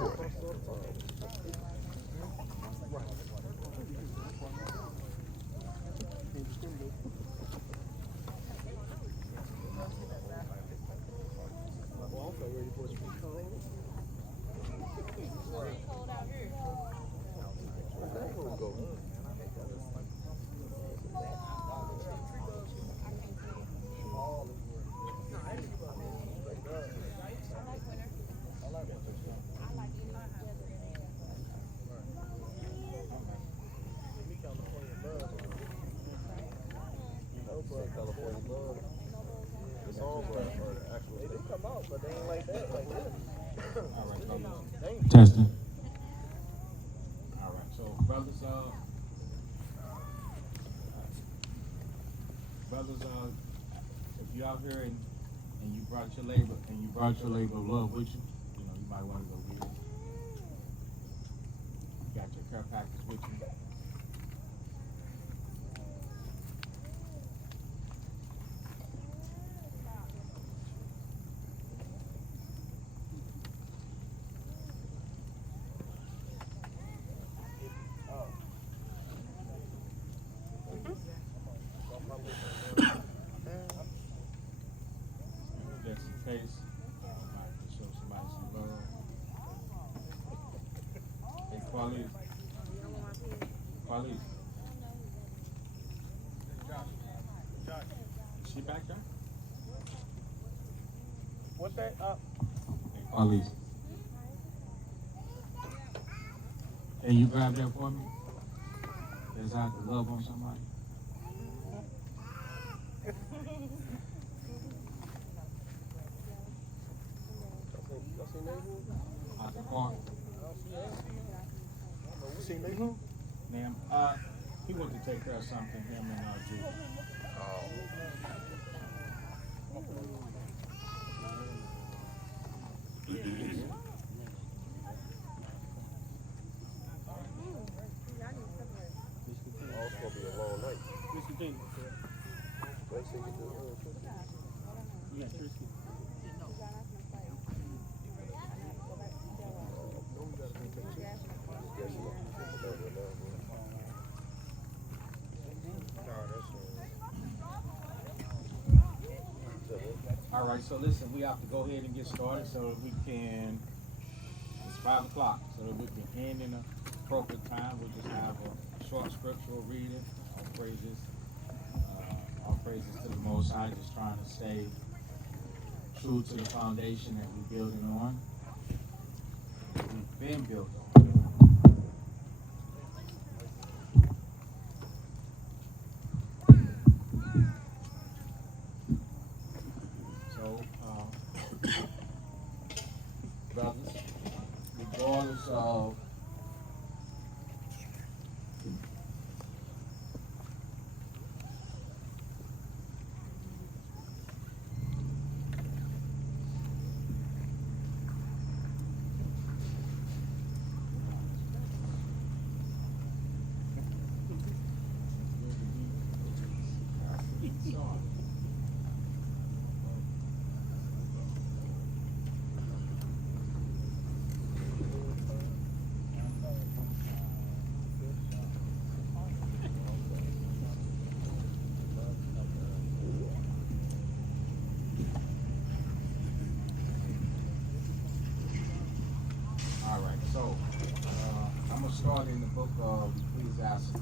recording. California love. The songs are the actual. They come out, but they ain't like that. Like that. Testing. All right, so brothers, if you out here and you brought your labor of love with you, you know you might want to go get it. You got your care package with you. Just in case, might to show somebody some love. Hey, Quality. Is she back there? What that? Hey, Quality. Can you grab that for me? There's out to love on somebody. Y'all seen that movie? Out the car. You seen that movie? Ma'am, he went to take care of something, him and Drew. Oh, it's gonna be a long night. Mr. Ding. Wait till you do Yeah, Trisky. All right, so listen, we have to go ahead and get started so that we can, it's 5 o'clock, so that we can end in a appropriate time. We'll just have a short scriptural reading, all praises to the Most High, just trying to stay true to the foundation that we're building on, that we've been building on. Brothers, regardless of I'm going to start in the book of Ecclesiastes.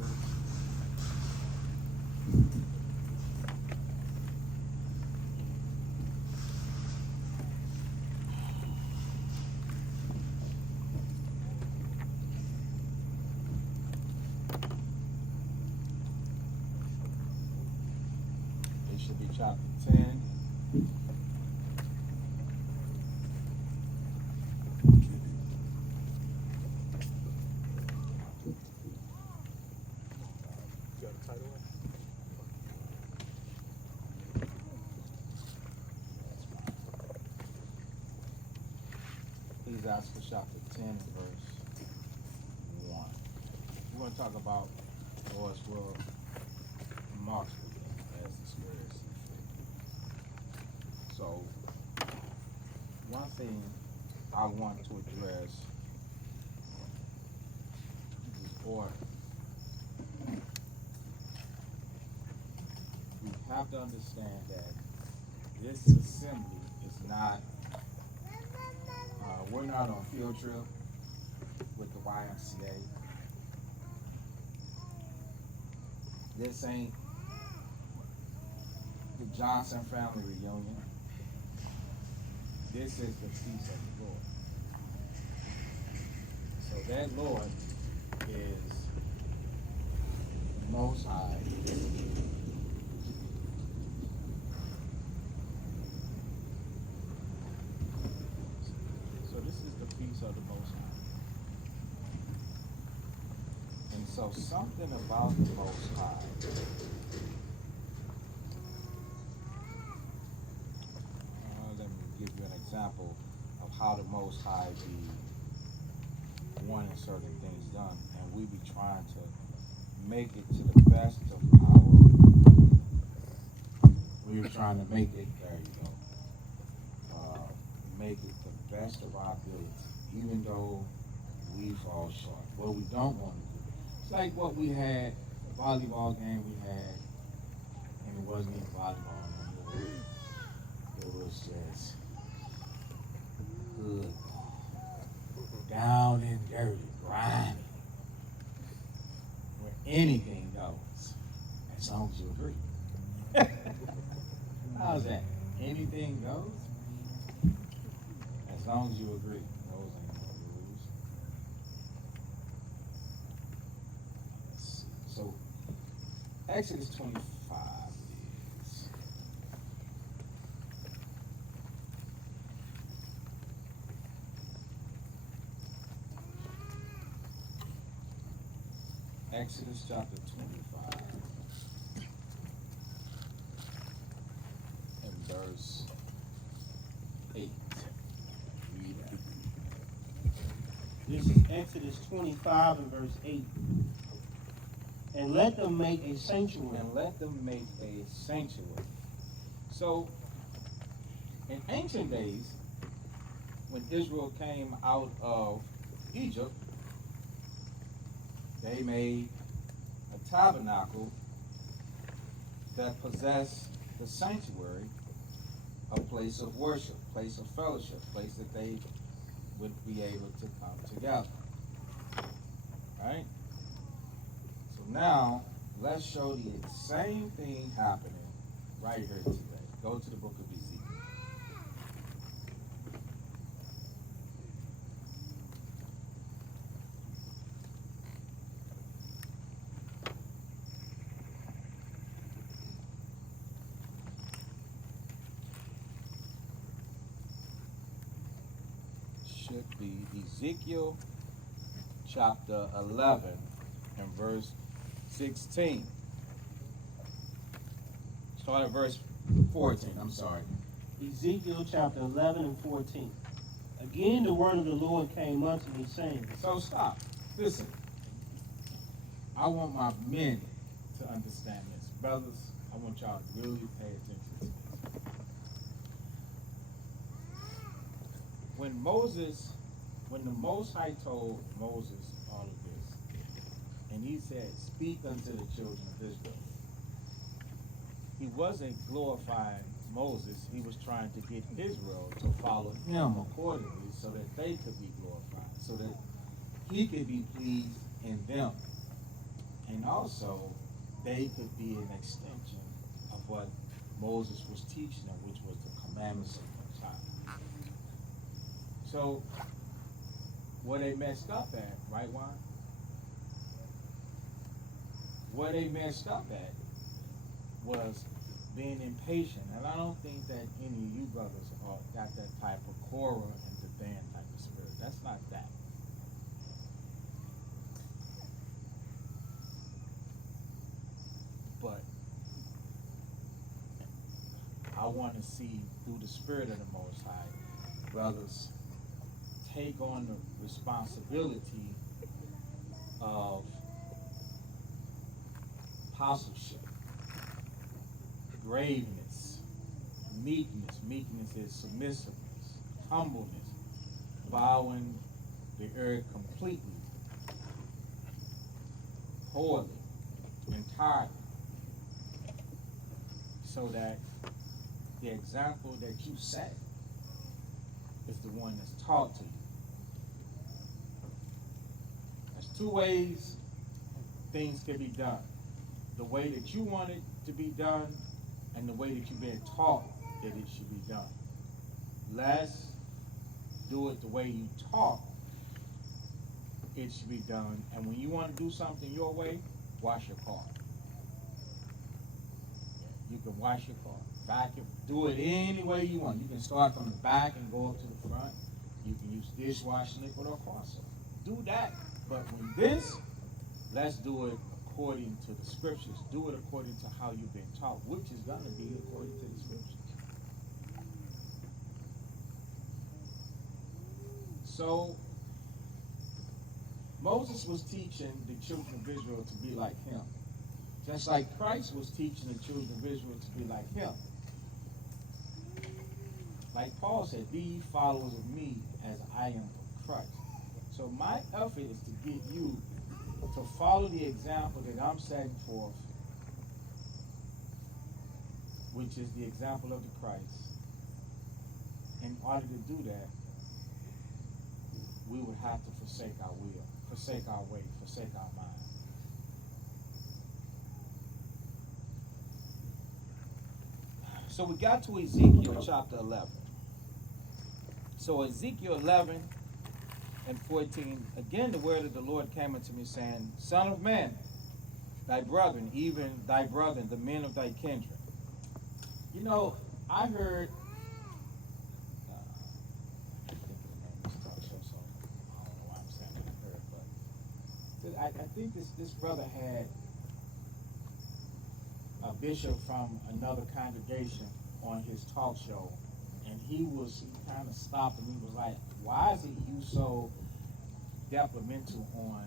It should be chapter 10. Ecclesiastes chapter 10, verse 1. We're going to talk about Lord's will Mark's will as the Spirit sees fit. So, one thing I want to address order. We have to understand that this assembly is not, we're not on field trip with the YMCA. This ain't the Johnson family reunion. This is the feast of the Lord. So that Lord is the Most High. So this is the feast of the Most High. And so something about the Most High let me give you an example of how the Most High be wanting certain things done, and we be trying to make it to the best of our. We're trying to make it. There you go. Make it the best of our ability, even though we fall short. What we don't want to do. It's like what we had, the volleyball game we had, and it wasn't even volleyball no more. It was just good, down and dirty, grimy, where anything goes, as long as you agree. How's that? Anything goes, as long as you agree. Those ain't no rules. Let's see. So Exodus 25 is. Exodus chapter 25 and verse 8. Read that. This is Exodus 25 and verse 8. And let them make a sanctuary. And let them make a sanctuary. So, in ancient days, when Israel came out of Egypt, they made a tabernacle that possessed the sanctuary, a place of worship, place of fellowship, place that they would be able to come together. Right? So now, let's show the same thing happening right here today. Go to the book of Ezekiel. Should be Ezekiel chapter 11 and verse 16. Start at verse 14, I'm sorry. Ezekiel chapter 11 and 14. Again the word of the Lord came unto me, saying. So stop. Listen. I want my men to understand this. Brothers, I want y'all to really pay attention to this. When the Most High told Moses all of this, and he said, speak unto the children of Israel, he wasn't glorifying Moses. He was trying to get Israel to follow him accordingly so that they could be glorified, so that he could be pleased in them. And also, they could be an extension of what Moses was teaching them, which was the commandments of the Most High. So, where they messed up at, right, Juan? Where they messed up at was being impatient. And I don't think that any of you brothers got that type of Korah and Dathan type of spirit. That's not that. But I want to see through the spirit of the Most High, brothers, take on the responsibility of apostleship, graveness, meekness. Meekness is submissiveness, humbleness, bowing the earth completely wholly, entirely, so that the example that you set is the one that's taught to you. There's two ways things can be done. The way that you want it to be done and the way that you've been taught that it should be done. Let's do it the way you taught it should be done. And when you want to do something your way, wash your car. You can wash your car. Vacuum. Do it any way you want. You can start from the back and go up to the front. You can use dishwashing liquid or car soap. Do that. But when this, let's do it according to the scriptures. Do it according to how you've been taught, which is going to be according to the scriptures. So, Moses was teaching the children of Israel to be like him. Just like Christ was teaching the children of Israel to be like him. Like Paul said, be ye followers of me as I am of Christ. So my effort is to get you to follow the example that I'm setting forth, which is the example of the Christ. In order to do that, we would have to forsake our will, forsake our way, forsake our mind. So we got to Ezekiel chapter 11. So Ezekiel 11 and 14, again the word of the Lord came unto me, saying, Son of man, thy brethren, even thy brethren, the men of thy kindred. You know, I heard, I think this brother had a bishop from another congregation on his talk show, and he kind of stopped and he was like, why is it you so detrimental on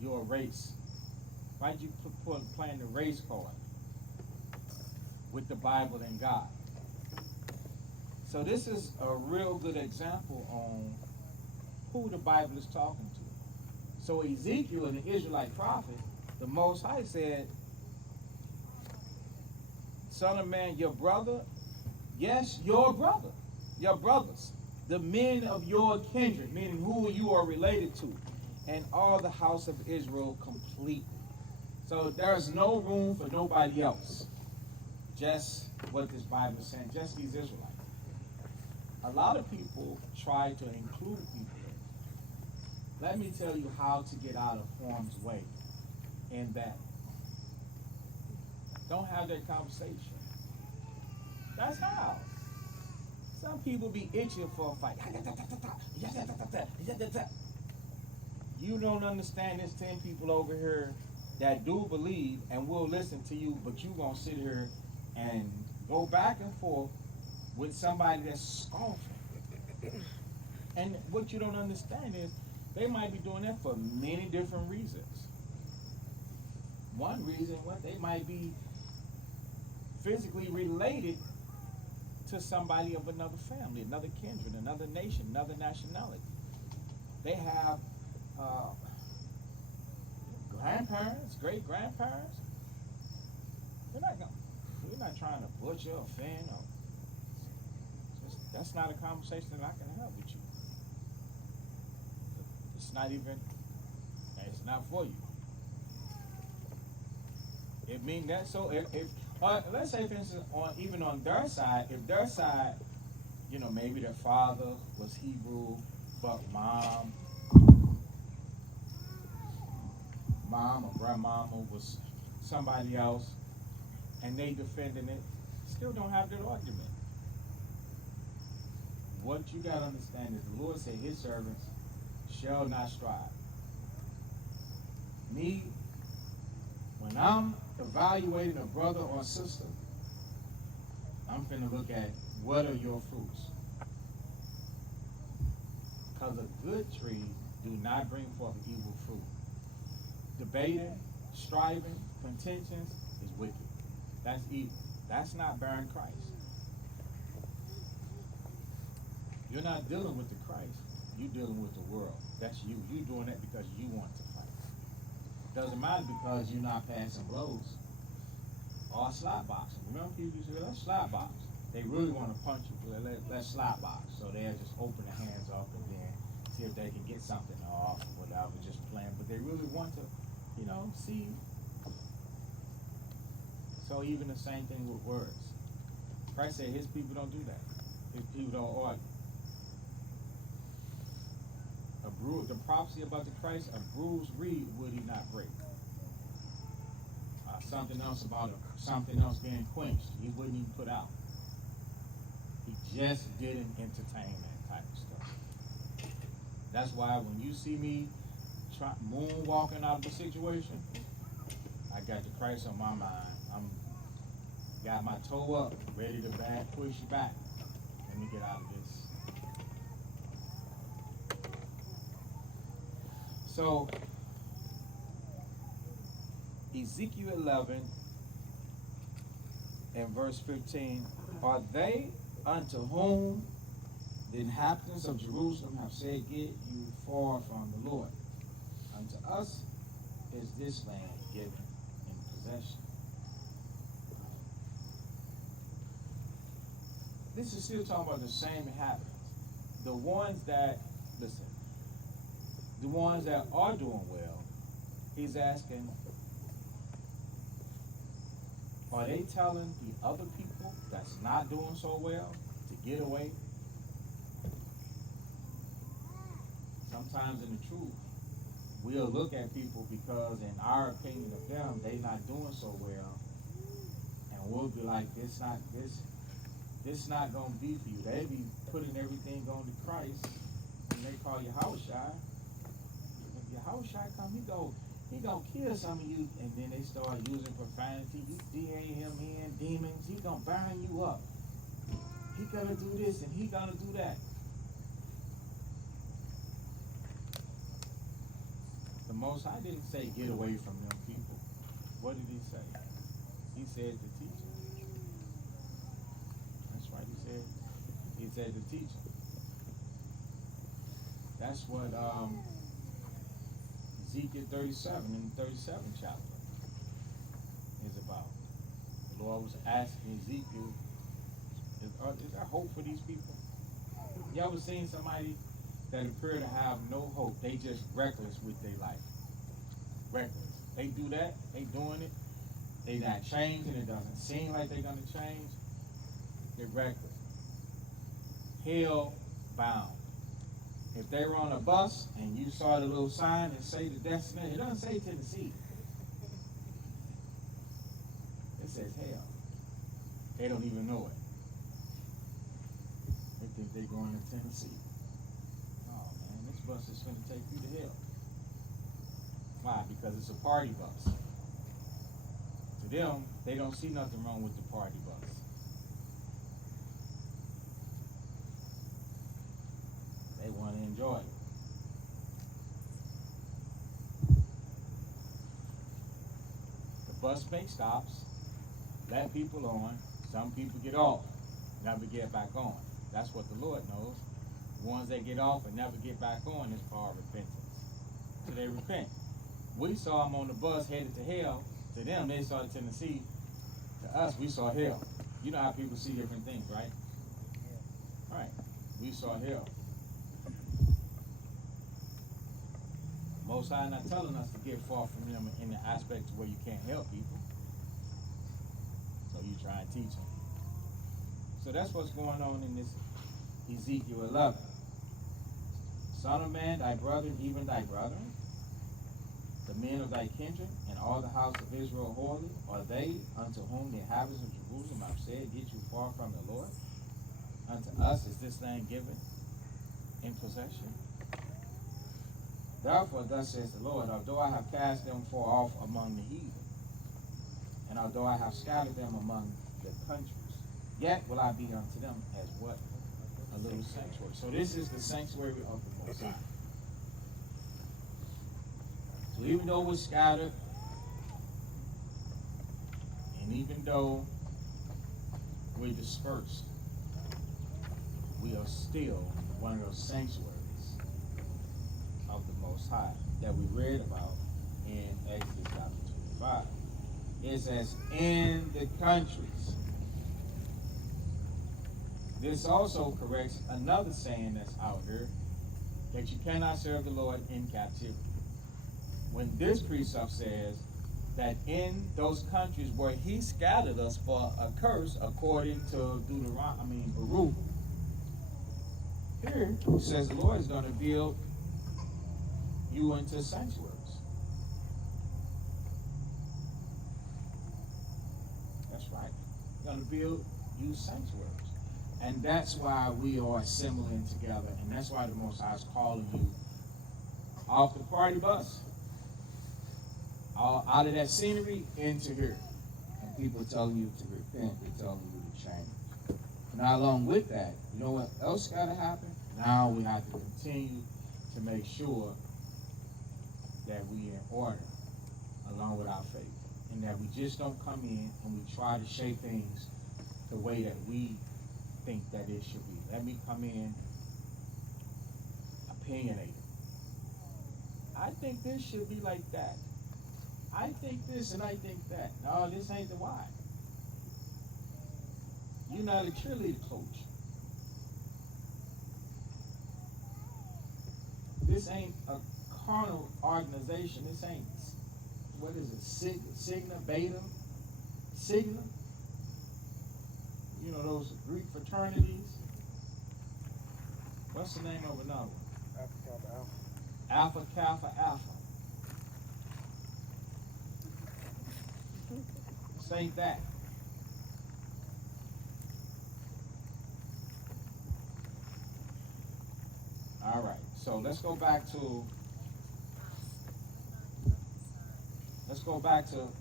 your race? Why'd you playing the race card with the Bible and God? So this is a real good example on who the Bible is talking to. So Ezekiel, the Israelite prophet, the Most High said, Son of man, your brother, yes, your brother, your brothers, the men of your kindred, meaning who you are related to, and all the house of Israel completely. So there's no room for nobody else. Just what this Bible is saying, just these Israelites. A lot of people try to include people. Let me tell you how to get out of harm's way in that. Don't have that conversation. That's how. Some people be itching for a fight. You don't understand there's 10 people over here that do believe and will listen to you, but you gonna sit here and go back and forth with somebody that's scoffing. And what you don't understand is they might be doing that for many different reasons. One reason, they might be physically related to somebody of another family, another kindred, another nation, another nationality. They have grandparents, great-grandparents. You're not trying to butcher, offend, or that's not a conversation that I can have with you. It's not for you. It means that, so if let's say, for instance, even on their side, if their side, maybe their father was Hebrew, but mom or grandmama was somebody else, and they defending it, still don't have that argument. What you got to understand is the Lord said his servants shall not strive. Me, when I'm evaluating a brother or sister, I'm finna look at what are your fruits. Because a good tree do not bring forth evil fruit. Debating, striving, contentions is wicked. That's evil. That's not bearing Christ. You're not dealing with the Christ. You're dealing with the world. That's you. You're doing that because you want to fight. Doesn't matter because you're not passing blows or slap boxing. Remember people used to say, let's slap box. They really want to punch you, but let's slap box. So they'll just open their hands up and then see if they can get something off or whatever, just playing. But they really want to, see. So even the same thing with words. Christ said his people don't do that. His people don't argue. The prophecy about the Christ, a bruised reed would he not break. Something else about something else being quenched, he wouldn't even put out. He just didn't entertain that type of stuff. That's why when you see me moonwalking out of the situation, I got the Christ on my mind. Got my toe up, ready to push you back. Let me get out of this. So, Ezekiel 11 and verse 15, are they unto whom the inhabitants of Jerusalem have said, get you far from the Lord? Unto us is this land given in possession. This is still talking about the same inhabitants. The ones that are doing well, he's asking, are they telling the other people that's not doing so well to get away? Sometimes in the truth, we'll look at people because in our opinion of them, they not doing so well, and we'll be like, this not gonna be for you. They be putting everything on to Christ, and they call you Yahushua. If Yahushua come, he gonna kill some of you, and then they start using profanity. You DA him in demons. He gonna burn you up. He gonna do this and he gonna do that. The Most High didn't say get away from them people. What did he say? He said to teach them. That's right. He said to teach them. That's what Ezekiel 37 in the 37th chapter is about. The Lord was asking Ezekiel, is there hope for these people? You ever seen somebody that appear to have no hope? They just reckless with their life. Reckless. They do that, they doing it, they not changing, it doesn't seem like they're gonna change. They're reckless. Hell bound. If they were on a bus and you saw the little sign and say the destination, it doesn't say Tennessee. It says hell. They don't even know it. They think they're going to Tennessee. Oh man, this bus is going to take you to hell. Why? Because it's a party bus. To them, they don't see nothing wrong with the party bus. They want to enjoy it. The bus makes stops, let people on, some people get off, never get back on. That's what the Lord knows. The ones that get off and never get back on is for repentance. So they repent. We saw them on the bus headed to hell. To them, they saw Tennessee. To us, we saw hell. You know how people see different things, right? Right. We saw hell. Most High not telling us to get far from them in the aspect where you can't help people. So you try and teach them. So that's what's going on in this Ezekiel 11. Son of man, thy brother, even thy brethren, the men of thy kindred, and all the house of Israel holy, are they unto whom the inhabitants of Jerusalem have said, get you far from the Lord? Unto us is this land given in possession. Therefore, thus says the Lord, although I have cast them far off among the heathen, and although I have scattered them among the countries, yet will I be unto them as what? A little sanctuary. So this is the sanctuary of the Most High. So even though we're scattered, and even though we're dispersed, we are still one of those sanctuaries of the Most High that we read about in in Exodus chapter 25. It says, in the countries. This also corrects another saying that's out here, that you cannot serve the Lord in captivity. When this precept says that in those countries where he scattered us for a curse, according to Baruch, here it says the Lord is going to build you into sanctuaries. That's right. He's going to build you sanctuaries. And that's why we are assembling together. And that's why the Most High is calling you off the party bus, out of that scenery into here. And people are telling you to repent. They're telling you to change. Now, along with that, you know what else got to happen? Now we have to continue to make sure that we in order along with our faith. And that we just don't come in and we try to shape things the way that we think that it should be. Let me come in opinionated. I think this should be like that. I think this and I think that. No, this ain't the why. You're not a cheerleader coach. This ain't a carnal organization. This ain't, what is it, Sigma, Beta, Sigma? You know, those Greek fraternities. What's the name of another one? Alpha Kappa Alpha. Alpha Kappa Alpha. This ain't that. All right, so let's go back to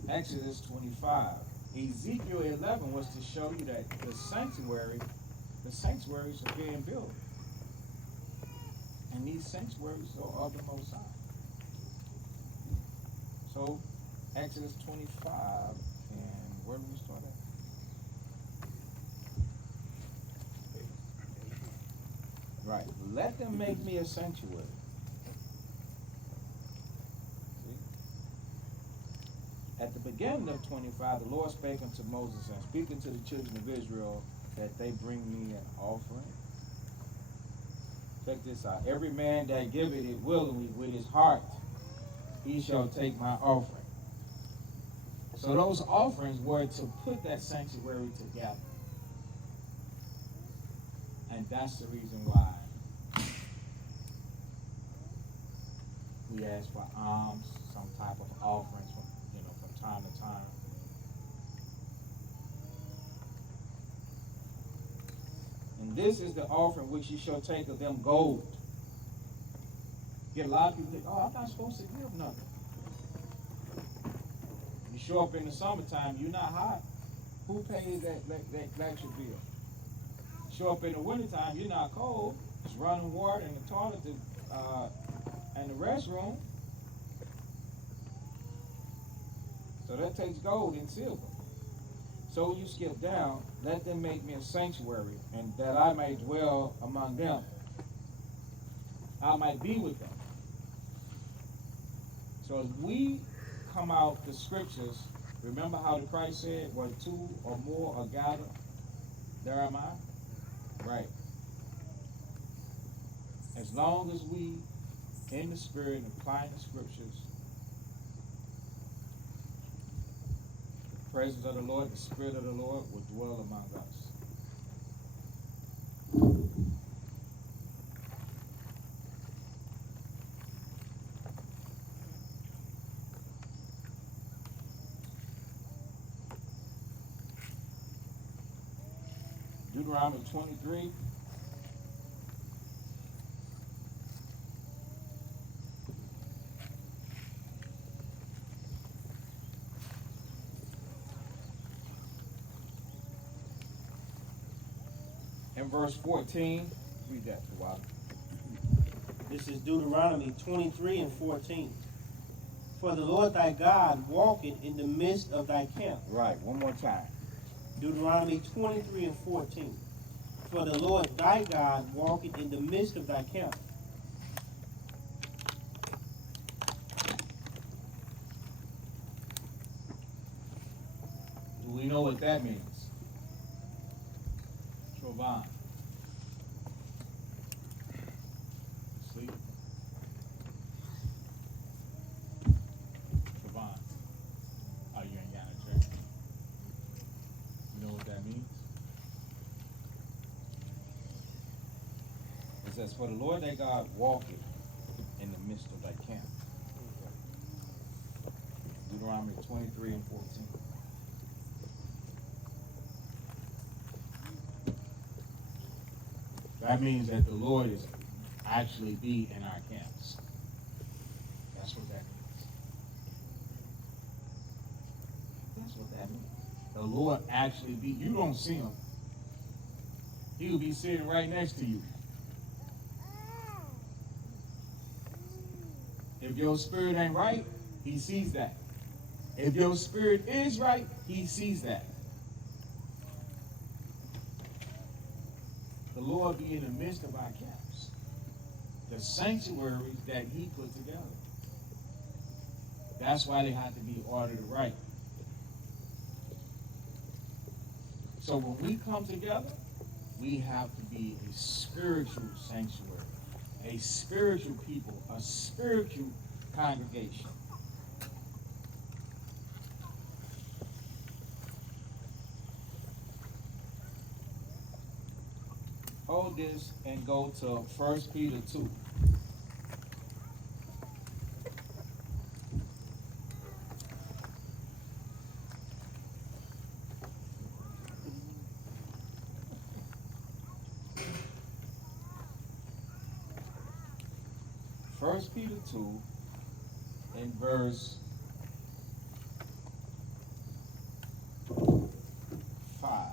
Exodus 25. Ezekiel 11 was to show you that the sanctuaries are being built. And these sanctuaries are of the Most High. So, Exodus 25, and where do we start at? Right. Let them make me a sanctuary. At the beginning of 25, the Lord spake unto Moses and speaking to the children of Israel that they bring me an offering. Check this out. Every man that giveth it willingly with his heart, he shall take my offering. So those offerings were to put that sanctuary together. And that's the reason why we ask for alms, some type of offerings from time to time. And this is the offering which ye shall take of them gold. Get a lot of people think, oh, I'm not supposed to give nothing. You show up in the summertime, you're not hot. Who pays that electric bill? Show up in the wintertime, you're not cold. It's running water in the toilet and the restroom. So that takes gold and silver. So when you skip down, let them make me a sanctuary, and that I may dwell among them. I might be with them. So as we come out the scriptures, remember how the Christ said, where two or more are gathered, there am I? Right. As long as we in the spirit and applying the scriptures, the presence of the Lord, the Spirit of the Lord will dwell among us. Deuteronomy 23. In verse 14, read that to Wilder. This is Deuteronomy 23 and 14. For the Lord thy God walketh in the midst of thy camp. Right, one more time. Deuteronomy 23 and 14. For the Lord thy God walketh in the midst of thy camp. we know what that means. Trovon. Sleep. Trovon. Are you in Ghana church? You know what that means? It says, for the Lord thy God walketh in the midst of thy camp. Deuteronomy 23 and 14. That means that the Lord is actually be in our camps. That's what that means. That's what that means. The Lord actually be. You don't see him. He will be sitting right next to you. If your spirit ain't right, he sees that. If your spirit is right, he sees that. The Lord be in the midst of our camps, the sanctuaries that he put together. That's why they have to be ordered right. So when we come together, we have to be a spiritual sanctuary, a spiritual people, a spiritual congregation. Hold this and go to 1 Peter 2. First Peter 2 and verse 5.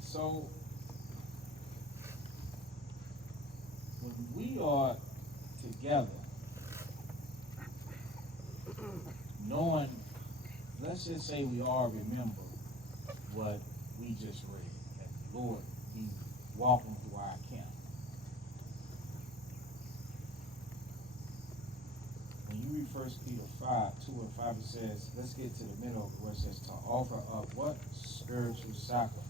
So when we are together, knowing, let's just say we all remember what we just read, that the Lord be walking through our camp. When you read 1 Peter 5, 2 and 5, it says, let's get to the middle where it says to offer up what? Spiritual sacrifice.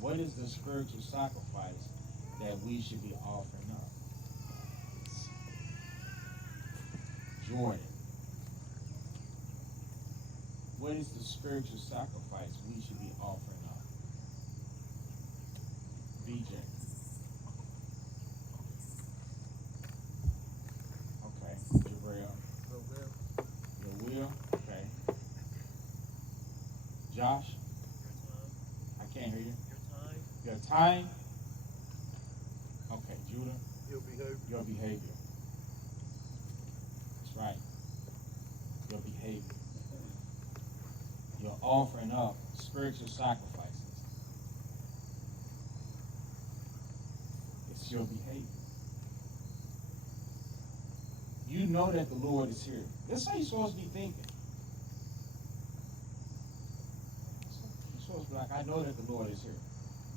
What is the spiritual sacrifice that we should be offering up? Jordan. What is the spiritual sacrifice we should be offering up? BJ. Okay. Jabril. Your will. Okay. Josh. I can't hear you. Your time. Okay, Judah. Your behavior. That's right. Your behavior. You're offering up spiritual sacrifices. It's your behavior. You know that the Lord is here. That's how you're supposed to be thinking. You're supposed to be like, I know that the Lord is here.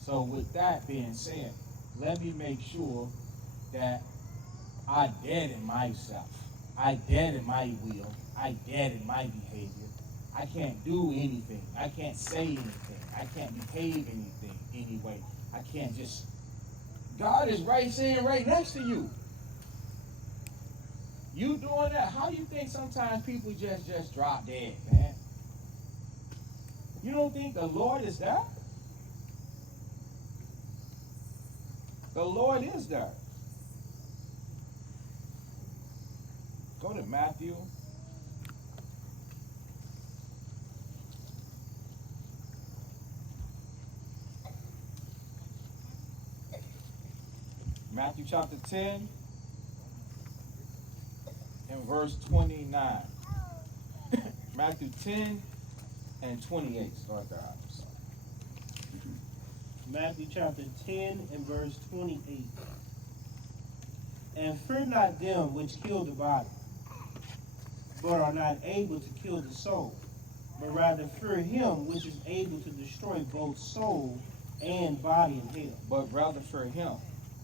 So with that being said, let me make sure that I dead in myself. I dead in my will. I dead in my behavior. I can't do anything. I can't say anything. I can't behave anything anyway. I can't just. God is right saying right next to you. You doing that? How do you think sometimes people just drop dead, man? You don't think the Lord is there? The Lord is there. Go to Matthew. Matthew chapter 10 and verse 29. Matthew 10 and 28. Start there. Matthew chapter 10 and verse 28. And fear not them which kill the body, but are not able to kill the soul, but rather fear him which is able to destroy both soul and body in hell. But rather fear him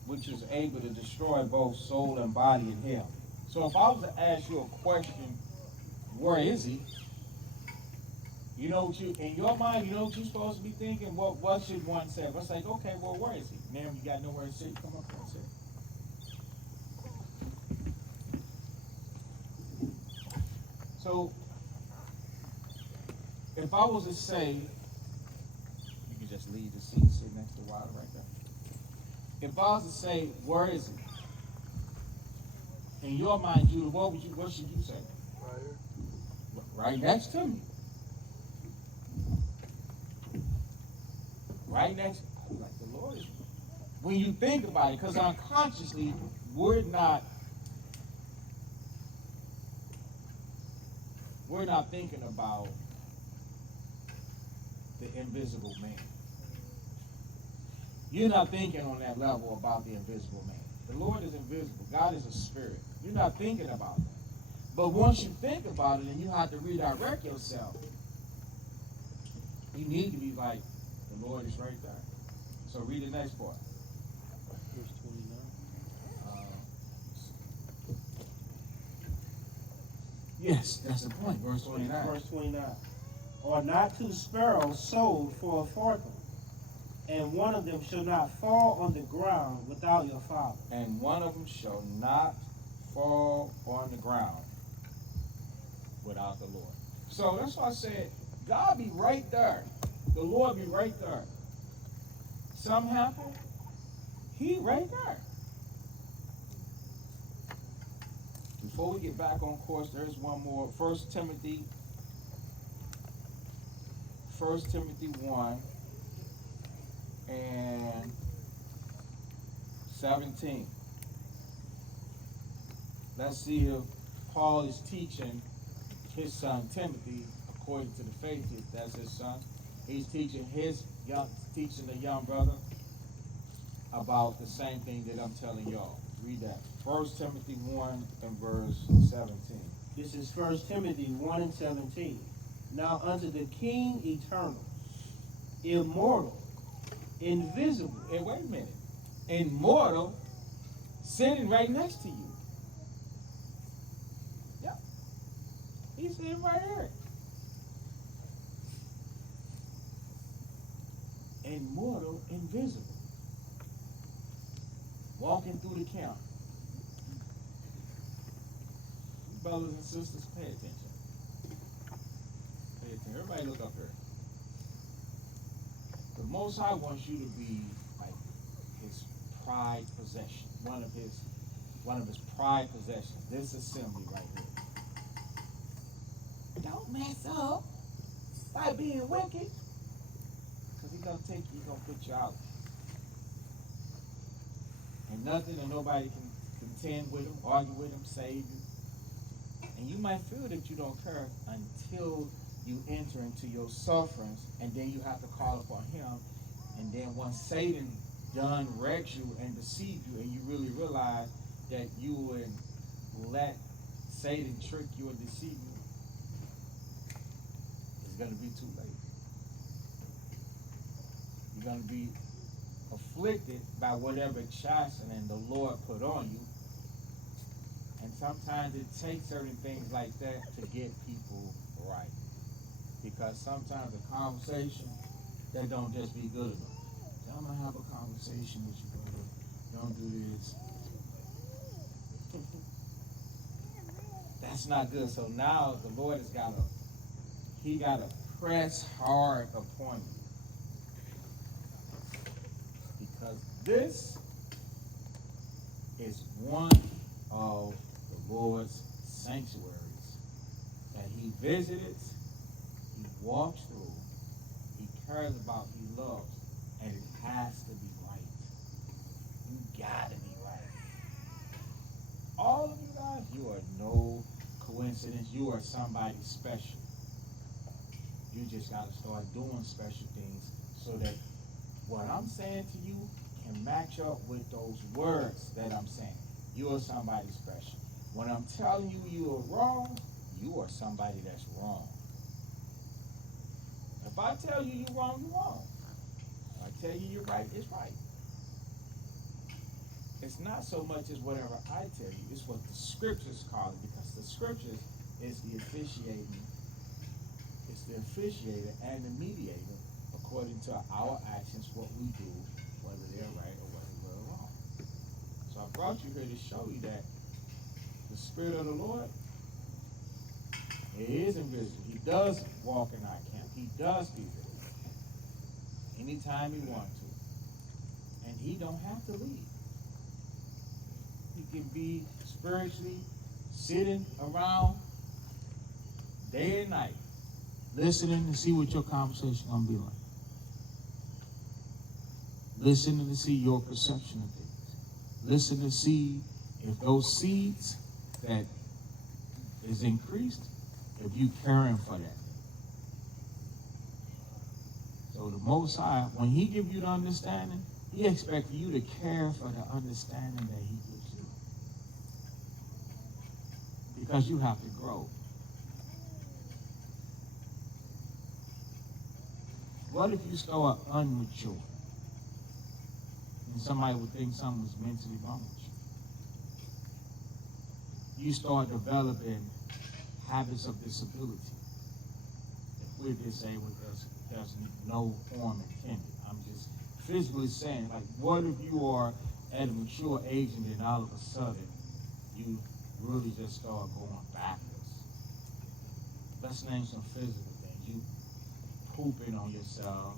which is able to destroy both soul and body in hell. So if I was to ask you a question, where is he? You know what you, in your mind, you know what you're supposed to be thinking? What should one say? It's like, okay, well, where is he? Now you got nowhere to sit, come up here and sit. So, if I was to say, you can just leave the seat, sit next to water right there. If I was to say, where is he? In your mind, Judah, what should you say? Right here. Right next to me. Right next, like the Lord is. When you think about it, because unconsciously, we're not thinking about the invisible man. You're not thinking on that level about the invisible man. The Lord is invisible. God is a spirit. You're not thinking about that. But once you think about it and you have to redirect yourself, you need to be like, the Lord is right there. So read the next part. Verse 29. Yes, that's the point. Verse 29. Verse 29. Are not two sparrows sold for a farthing? And one of them shall not fall on the ground without your Father. And one of them shall not fall on the ground without the Lord. So that's why I said, God be right there. The Lord be right there. Something happen, he right there. Before we get back on course, there's one more. 1 Timothy 1 and 17. Let's see if Paul is teaching his son Timothy according to the faith. If that's his son, he's teaching the young brother about the same thing that I'm telling y'all. Read that. 1 Timothy 1 and verse 17. This is 1 Timothy 1 and 17. Now unto the King eternal, immortal, invisible. Hey, wait a minute. Immortal, sitting right next to you. Yep. He's sitting right here. Immortal, invisible. Walking through the camp. Brothers and sisters, pay attention. Pay attention. Everybody look up here. The Most High wants you to be like his pride possession. One of his pride possessions. This assembly right here. Don't mess up by being wicked. Because he's gonna put you out. And nothing and nobody can contend with him, argue with him, save you. And you might feel that you don't care until you enter into your sufferings, and then you have to call upon him. And then once Satan done wrecks you and deceive you, and you really realize that you would let Satan trick you and deceive you, it's going to be too late. You're going to be afflicted by whatever chastening the Lord put on you. And sometimes it takes certain things like that to get people right. Because sometimes a conversation, that don't just be good enough. I'm going to have a conversation with you, brother. Don't do this. That's not good. So now the Lord has got to press hard upon you. Because this is one of the Lord's sanctuaries that he visits, he walks through, he cares about, he loves, and it has to be right. You gotta be right. All of you guys, you are no coincidence. You are somebody special. You just gotta start doing special things so that what I'm saying to you can match up with those words that I'm saying. You are somebody special. When I'm telling you you are wrong, you are somebody that's wrong. If I tell you you're wrong, you're wrong. If I tell you you're right, it's right. It's not so much as whatever I tell you, it's what the scriptures call it, because the scriptures is the officiating is the officiator and the mediator according to our actions, what we do, whether they're right or whether we're wrong. So I brought you here to show you that the Spirit of the Lord, it is invisible. He does walk in our camp. He does do that anytime he wants to. And he don't have to leave. He can be spiritually sitting around day and night, listening to see what your conversation gonna be like. Listening to see your perception of things. Listen to see if those seeds that is increased, if you caring for that. So the Most High, when he give you the understanding, he expects you to care for the understanding that he gives you. Because you have to grow. What if you start unmature? And somebody would think something was mentally wrong with you. You start developing habits of disability. If we're disabled, there's no harm intended. I'm just physically saying, like, what if you are at a mature age and then all of a sudden you really just start going backwards? Let's name some physical things. You pooping on yourself.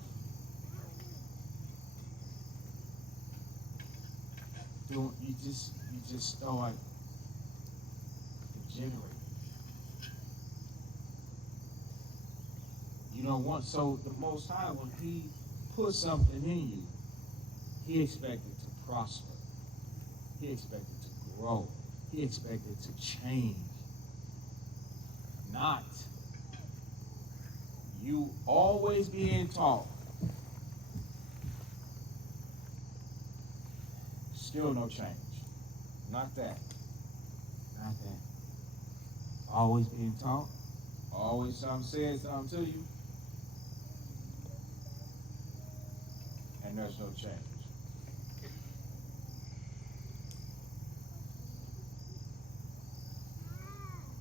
You just start degenerating. You don't want, so the Most High, when he puts something in you, he expected to prosper. He expected to grow. He expected to change. Not you always being taught. Still no change. Not that. Not that. Always being taught. Always something said something to you. And there's no change.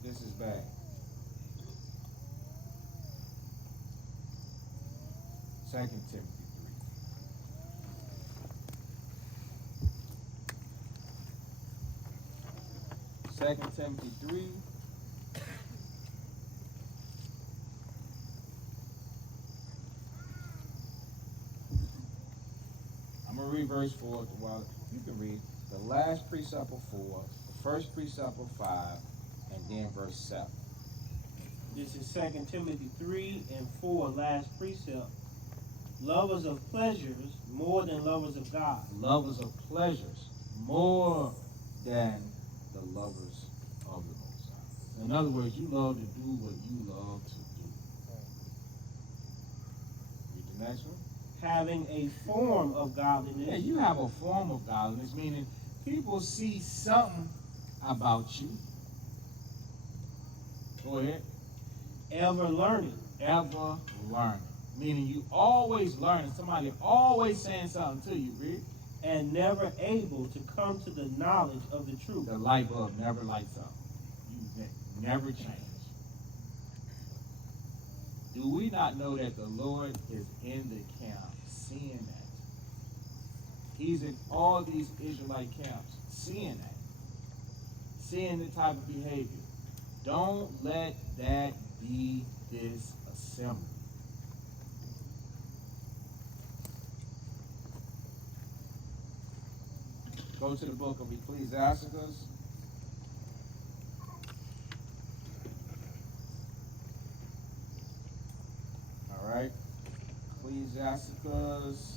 This is bad. Second Timothy 3. 2 Timothy 3. I'm going to read verse 4. Well, you can read the last precept of 4, the first precept of 5, and then verse 7. This is 2 Timothy 3 and 4, last precept. Lovers of pleasures more than lovers of God. Lovers of pleasures more than the lovers of the Most High. In other words, you love to do what you love to do. Read the next one. Having a form of godliness. Yeah, you have a form of godliness, meaning people see something about you. Go ahead. Ever learning. Ever learning. Meaning you always learning. Somebody always saying something to you, Rick. And never able to come to the knowledge of the truth. The light bulb never lights up. You never change. Do we not know that the Lord is in the camp seeing that? He's in all these Israelite camps seeing that. Seeing the type of behavior. Don't let that be this assembly. Go to the book of Ecclesiasticus. All right. Ecclesiasticus.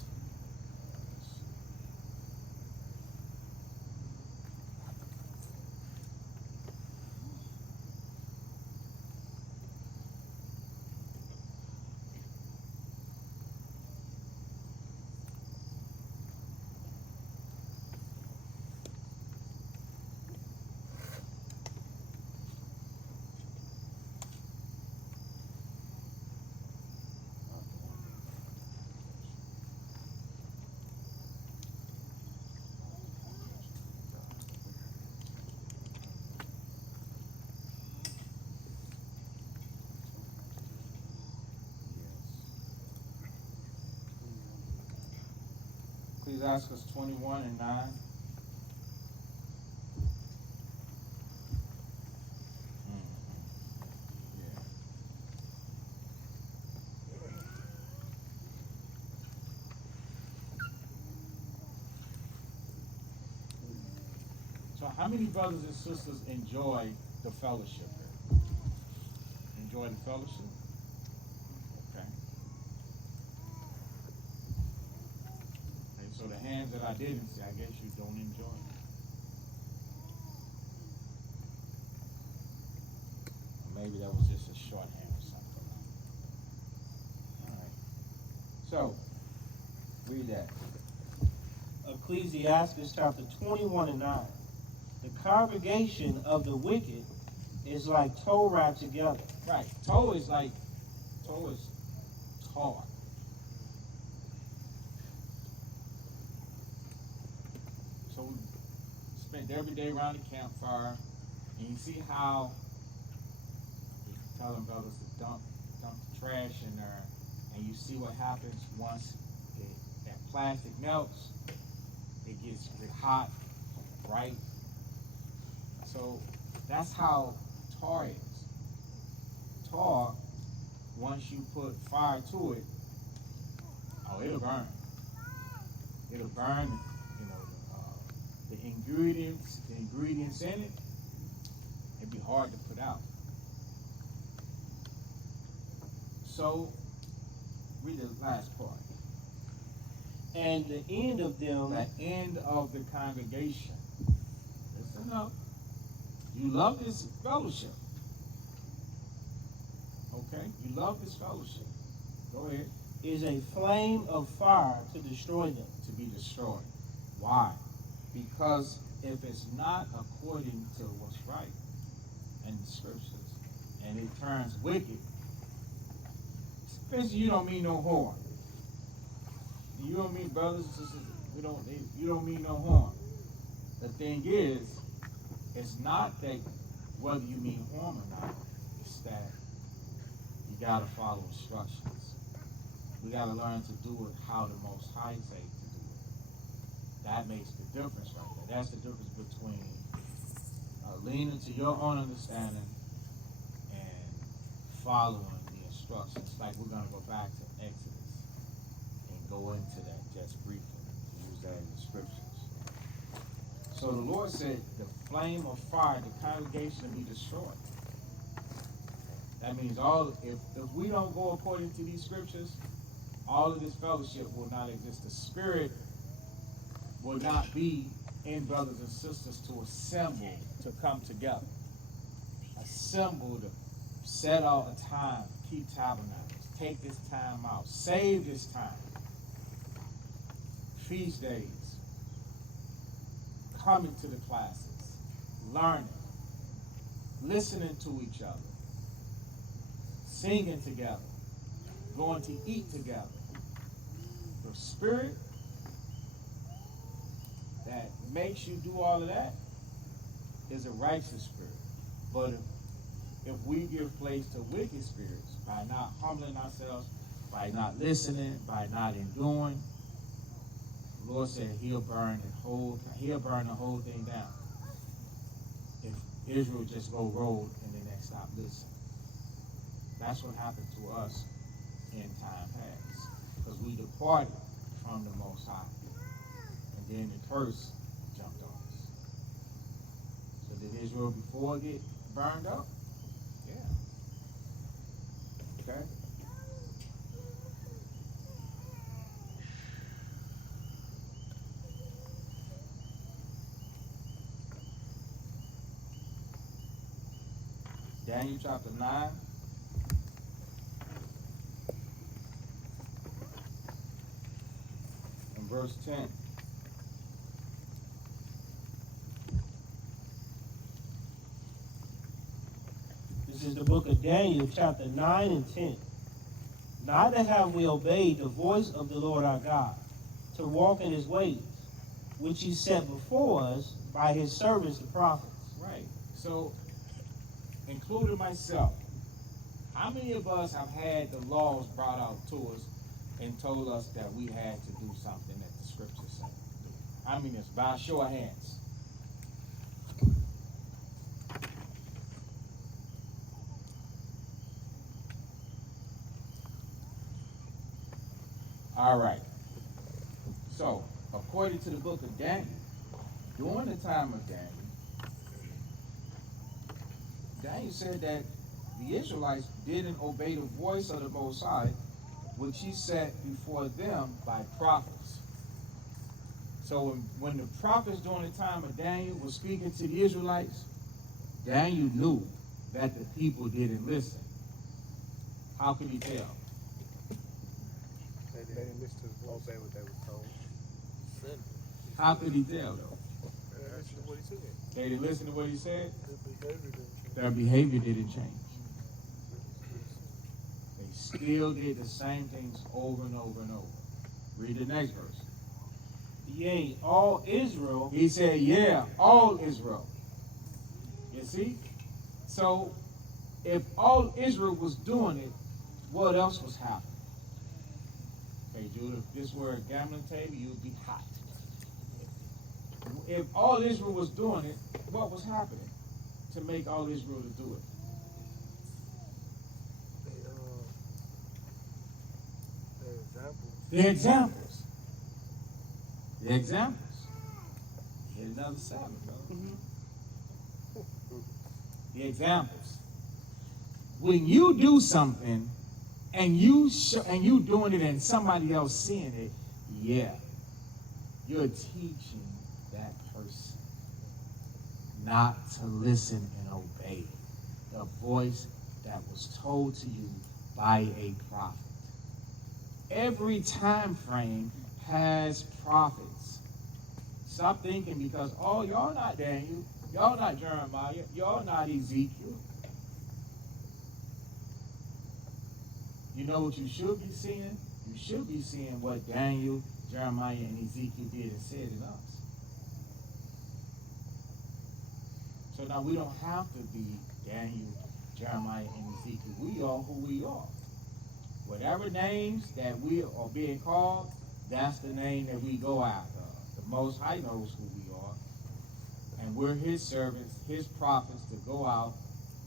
Ecclesiastes 21 and 9. Yeah. So how many brothers and sisters enjoy the fellowship here? Enjoy the fellowship? Okay. And so the hands that I didn't see, I guess you don't enjoy it. Or maybe that was just a shorthand or something. All right. So, read that. Ecclesiastes chapter 21 and 9. The congregation of the wicked is like tow wrapped together. Right. Toe is like, toe is hard. So we spent every day around the campfire, and you see how you tell them brothers to dump the trash in there, and you see what happens once that plastic melts. It gets hot, right? So that's how tar is. Tar, once you put fire to it, oh, it'll burn. It'll burn, you know, the ingredients in it. It'd be hard to put out. So, read the last part. And the end of them, The end of the congregation. Listen up. You love this fellowship. Okay? You love this fellowship. Go ahead. is a flame of fire to destroy them. To be destroyed. Why? Because if it's not according to what's right in the scriptures, and it turns wicked, especially you don't mean no harm. You don't mean brothers and sisters. You don't mean no harm. The thing is, it's not that whether you mean harm or not. It's that you gotta follow instructions. We gotta learn to do it how the Most High say to do it. That makes the difference right there. That's the difference between leaning to your own understanding and following the instructions. Like we're gonna go back to Exodus and go into that just briefly. Use that in the scriptures. So the Lord said the flame of fire, the congregation will be destroyed. That means if we don't go according to these scriptures, all of this fellowship will not exist. The spirit will not be in brothers and sisters to assemble, to come together. Assemble to set out a time, keep tabernacles, take this time out, save this time. Feast days, coming to the classes, learning, listening to each other, singing together, going to eat together. The spirit that makes you do all of that is a righteous spirit. But if we give place to wicked spirits by not humbling ourselves, by not listening, by not enduring, the Lord said he'll burn the whole thing down. If Israel just go rogue and then they stop listening. That's what happened to us in time past. Because we departed from the Most High. And then the curse jumped on us. So did Israel before get burned up? Yeah. Okay? Daniel chapter 9. And verse 10. This is the book of Daniel, chapter 9 and 10. Neither have we obeyed the voice of the Lord our God, to walk in his ways, which he set before us by his servants the prophets. Right. So, including myself, how many of us have had the laws brought out to us and told us that we had to do something that the scripture say? I mean, it's by show of hands. All right. So, according to the book of Daniel, during the time of Daniel, Daniel said that the Israelites didn't obey the voice of the Most High, which he set before them by prophets. So when the prophets during the time of Daniel were speaking to the Israelites, Daniel knew that the people didn't listen. How could he tell? They didn't listen to obey what they were told. How could he tell, though? They listened to what he said. They didn't listen to what he said? Their behavior didn't change. Their behavior didn't change. They still did the same things over and over and over. Read the next verse. Yea, all Israel. He said, yeah, all Israel. You see? So, if all Israel was doing it, what else was happening? Okay, Judah, if this were a gambling table, you would be hot. If all Israel was doing it, what was happening to make all Israel to do it? Their examples. The examples. The examples. Get another Sabbath, brother. The examples. When you do something and you doing it and somebody else seeing it, yeah, you're teaching that person not to listen and obey the voice that was told to you by a prophet. Every time frame has prophets. Stop thinking because, oh, y'all not Daniel, y'all not Jeremiah, y'all not Ezekiel. You know what you should be seeing? You should be seeing what Daniel, Jeremiah, and Ezekiel did and said in us. So now we don't have to be Daniel, Jeremiah, and Ezekiel. We are who we are. Whatever names that we are being called, that's the name that we go after. The Most High knows who we are. And we're his servants, his prophets to go out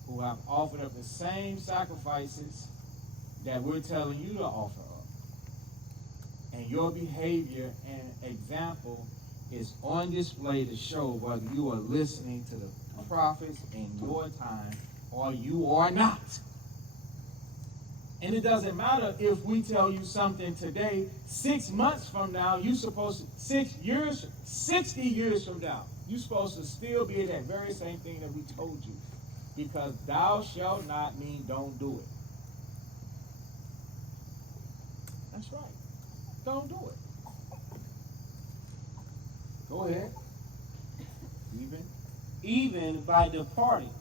who have offered up the same sacrifices that we're telling you to offer up. And your behavior and example is on display to show whether you are listening to the prophets in your time or you are not. And it doesn't matter if we tell you something today, 6 months from now, you're supposed to, 6 years, 60 years from now, you're supposed to still be in that very same thing that we told you. Because thou shalt not mean don't do it. That's right. Don't do it. Go ahead. Even by departing,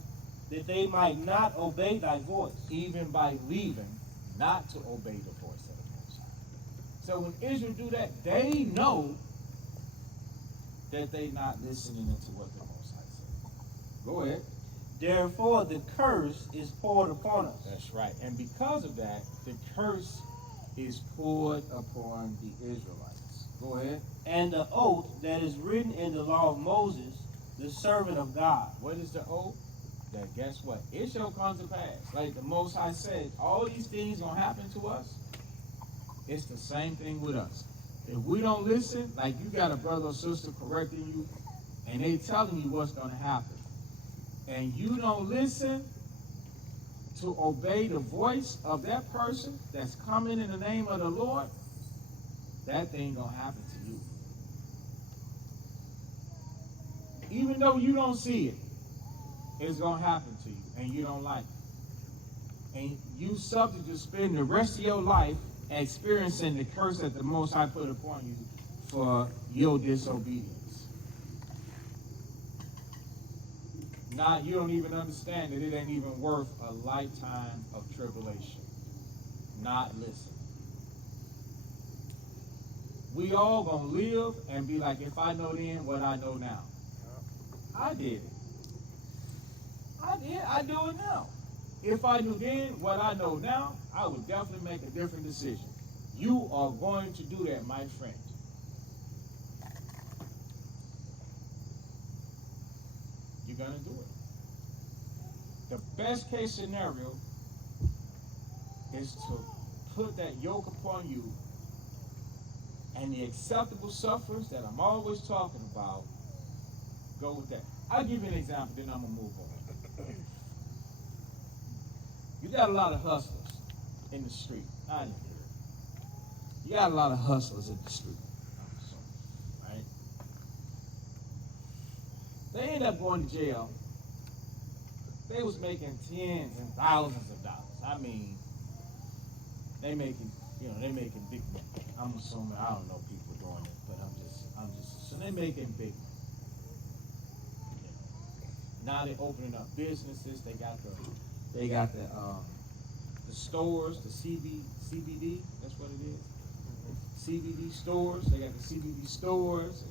that they might not obey thy voice. Even by leaving, not to obey the voice of the Most High. So when Israel do that, they know that they not listening into what the Most High said. Go ahead. Therefore the curse is poured upon us. That's right. And because of that, the curse is poured upon the Israelites. Go ahead. And the oath that is written in the law of Moses, the servant of God. What is the oath? That guess what? It shall come to pass. Like the Most High said, all these things gonna happen to us. It's the same thing with us. If we don't listen, like you got a brother or sister correcting you, and they telling you what's gonna happen, and you don't listen to obey the voice of that person that's coming in the name of the Lord, that thing gonna happen to you. Even though you don't see it, it's going to happen to you, and you don't like it. And you subject to spend the rest of your life experiencing the curse that the Most High put upon you for your disobedience. Now, you don't even understand that it ain't even worth a lifetime of tribulation. Not listening. We all going to live and be like, if I know then what I know now. I did it. I do it now. If I knew then what I know now, I would definitely make a different decision. You are going to do that, my friend. you're gonna do it. The best case scenario is to put that yoke upon you, and the acceptable sufferance that I'm always talking about, go with that. I'll give you an example, then I'm gonna move on. You got a lot of hustlers in the street. I know. You got a lot of hustlers in the street. Right? They end up going to jail. They was making tens and thousands of dollars. I mean, they making big money. I'm assuming, I don't know people doing it, but so they making big money. Now they're opening up businesses. They got the stores, the CBD, that's what it is. CBD stores. They got the CBD stores,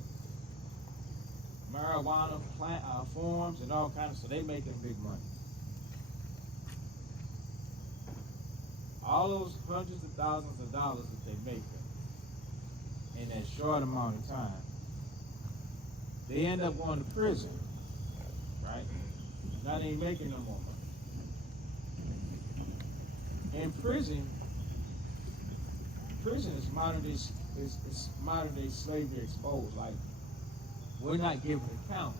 marijuana plant farms, and all kinds of. So they making big money. All those hundreds of thousands of dollars that they make in that short amount of time, they end up going to prison, right? Now they ain't making no more money. In prison is modern day slavery exposed. Like, we're not giving account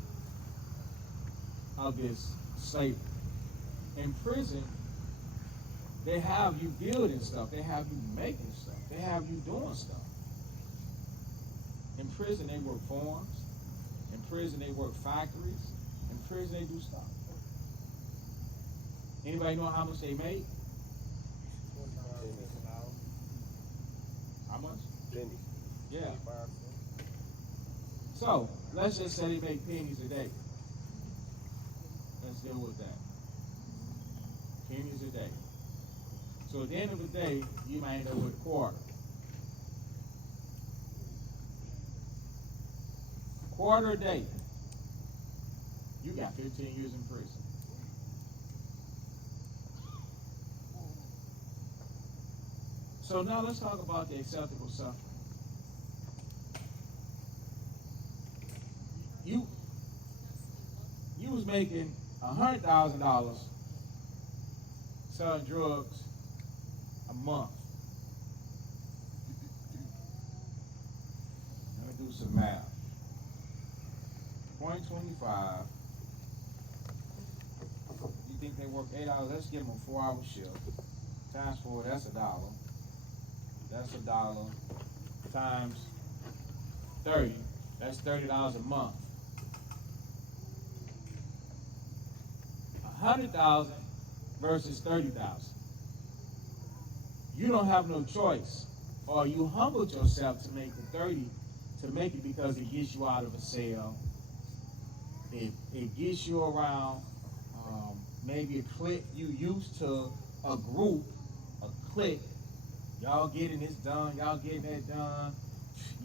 of this slavery. In prison, they have you building stuff. They have you making stuff. They have you doing stuff. In prison, they work farms. In prison, they work factories. In prison, they do stuff. Anybody know how much they make? How much? Pennies. Yeah. 25 cents. So, let's just say they make pennies a day. Let's deal with that. Pennies a day. So at the end of the day, you might end up with a quarter. Quarter a day. You got 15 years in prison. So now let's talk about the acceptable suffering. You was making $100,000 selling drugs a month. Let me do some math. 0.25. You think they work 8 hours? Let's give them a 4-hour shift. Times 4, that's $1. That's $1 times 30. That's $30 a month. 100,000 versus 30,000. You don't have no choice, or you humbled yourself to make the 30, to make it because it gets you out of a cell. It gets you around maybe a clique. You used to a group, a clique. Y'all getting this done, y'all getting that done.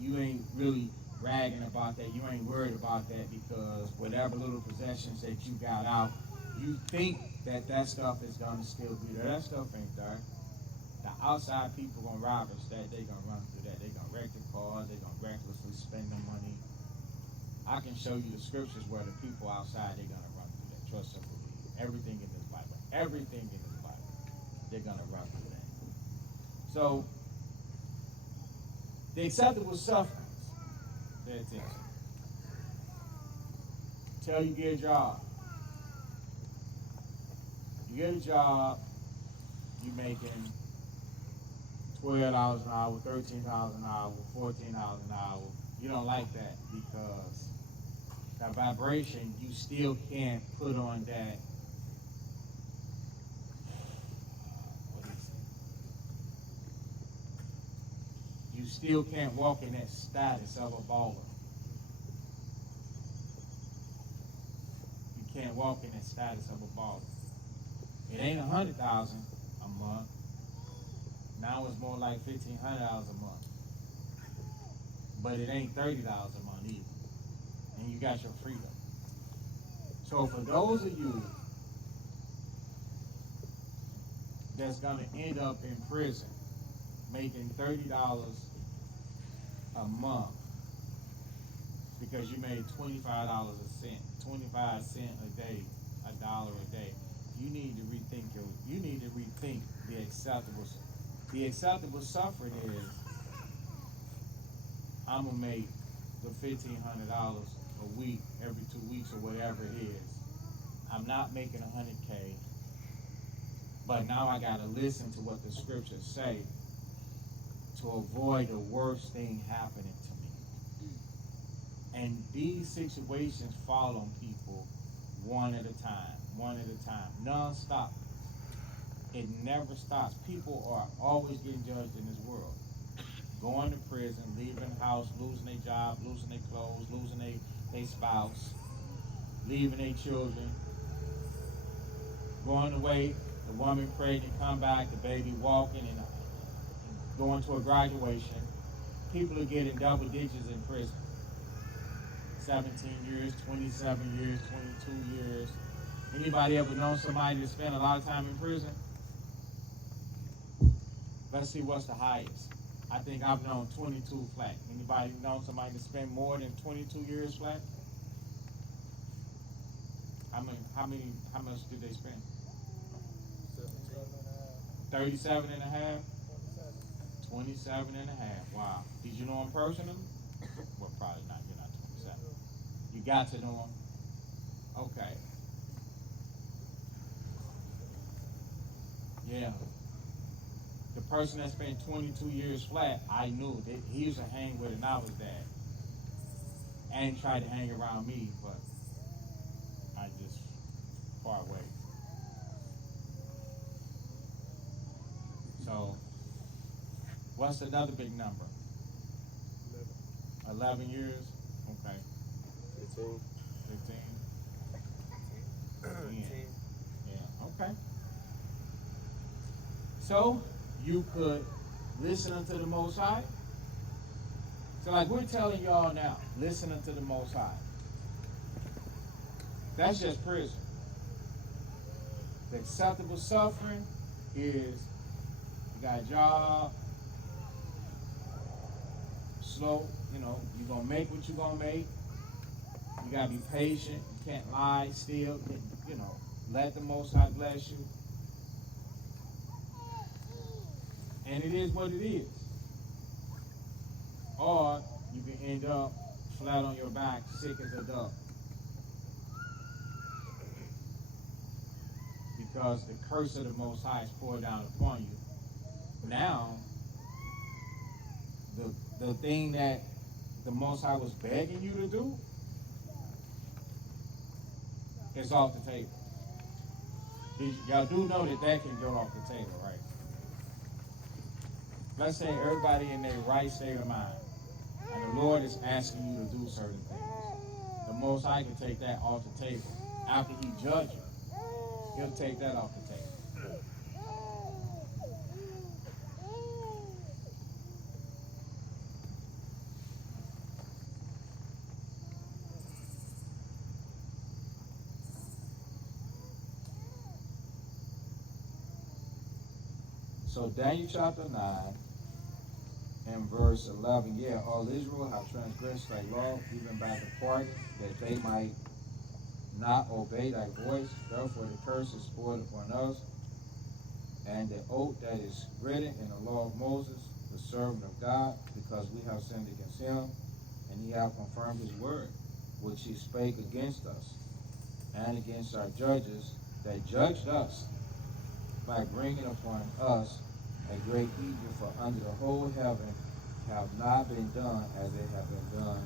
You ain't really bragging about that. You ain't worried about that because whatever little possessions that you got out, you think that stuff is gonna still be there. That stuff ain't there. The outside people gonna rob us. That they gonna run through that. They gonna wreck the cars. They gonna recklessly spend the money. I can show you the scriptures where the people outside they gonna run through that. Trust and believe. Everything in this Bible. Everything in this Bible. They're gonna run through that. So the acceptable sufferings. Pay attention. Till you get a job. You get a job, you making $12 an hour, $13 an hour, $14 an hour. You don't like that because that vibration, you still can't put on that. What is it? You still can't walk in that status of a baller. You can't walk in that status of a baller. It ain't 100,000 a month. Now it's more like $1,500 a month. But it ain't $30 a month either. And you got your freedom. So for those of you that's gonna end up in prison making $30 a month, because you made $25 a cent, 25 cents a day, $1 a day. You need to rethink the acceptable. The acceptable suffering is, I'm gonna make the $1,500 a week every 2 weeks or whatever it is. I'm not making 100K, but now I gotta listen to what the scriptures say to avoid the worst thing happening to me. And these situations fall on people one at a time, non-stop. It never stops. People are always getting judged in this world. Going to prison, leaving the house, losing their job, losing their clothes, losing their spouse, leaving their children, going away, the woman pregnant, come back, the baby walking, and going to a graduation. People are getting double digits in prison. 17 years, 27 years, 22 years. Anybody ever known somebody that spent a lot of time in prison? Let's see what's the highest. I think I've known 22 flat. Anybody know somebody that spent more than 22 years flat? How much did they spend? 37 and a half? 27 and a half. Wow. Did you know him personally? Well, probably not. You're not 27. You got to know him? Okay. Yeah. The person that spent 22 years flat, I knew that he used to hang with, and I was that. And tried to hang around me, but I just far away. So, what's another big number? 11 years? Okay. 15. 15? Yeah, okay. So, you could listen unto the Most High. So like we're telling y'all now, listen unto the Most High. That's just prison. The acceptable suffering is you got a job, slow, you're going to make what you're going to make. You got to be patient. You can't lie, steal, let the Most High bless you. And it is what it is. Or you can end up flat on your back, sick as a dog. Because the curse of the Most High is poured down upon you. Now, the thing that the Most High was begging you to do is off the table. Y'all do know that can go off the table, right? Let's say everybody in their right state of mind, and the Lord is asking you to do certain things. The Most High can take that off the table. After He judges you, He'll take that off the table. So Daniel chapter 9 and verse 11, all Israel have transgressed thy law, even by departing, that they might not obey thy voice. Therefore the curse is poured upon us, and the oath that is written in the law of Moses, the servant of God, because we have sinned against him, and he hath confirmed his word, which he spake against us, and against our judges that judged us, by bringing upon us a great evil, for under the whole heaven have not been done as they have been done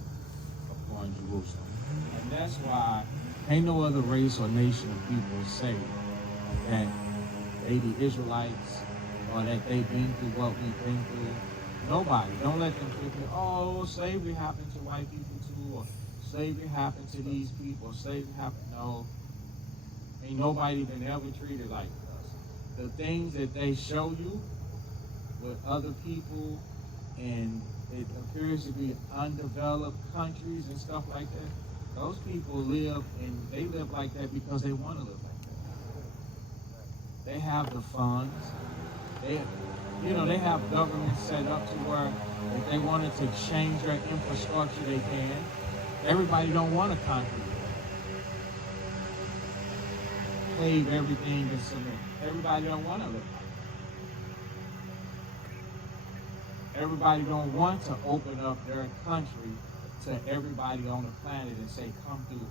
upon Jerusalem. And that's why ain't no other race or nation of people say that they the Israelites or that they've been through what we've been through. Nobody. Don't let them think, oh, slavery happened to white people too, or slavery happened to these people, or slavery happened. No. Ain't nobody been ever treated like us. The things that they show you with other people, and it appears to be undeveloped countries and stuff like that, those people live, and they live like that because they want to live like that. They have the funds. They have governments set up to where if they wanted to change their infrastructure, they can. Everybody don't want a concrete wall. Pave everything in cement. Everybody don't want to live like that. Everybody don't want to open up their country to everybody on the planet and say, come through here.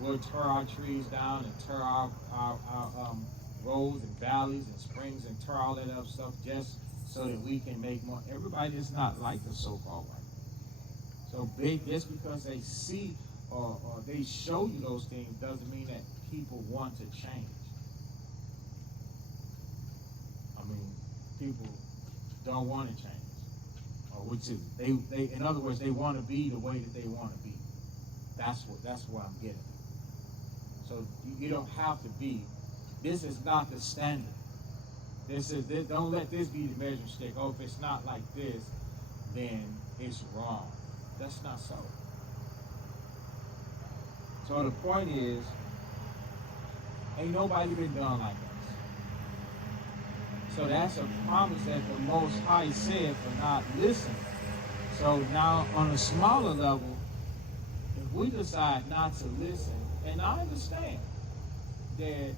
We'll tear our trees down and tear our roads and valleys and springs and tear all that other stuff just so that we can make more. Everybody is not like the so-called white. So big, just because they see or they show you those things doesn't mean that people want to change. I mean, people don't want to change. Or which is they in other words, they want to be the way that they want to be. That's what I'm getting. So you don't have to be. This is not the standard. Don't let this be the measuring stick. Oh, if it's not like this, then it's wrong. That's not so. So the point is, ain't nobody been done like us. So that's a promise that the Most High said for not listening. So now on a smaller level, if we decide not to listen, and I understand that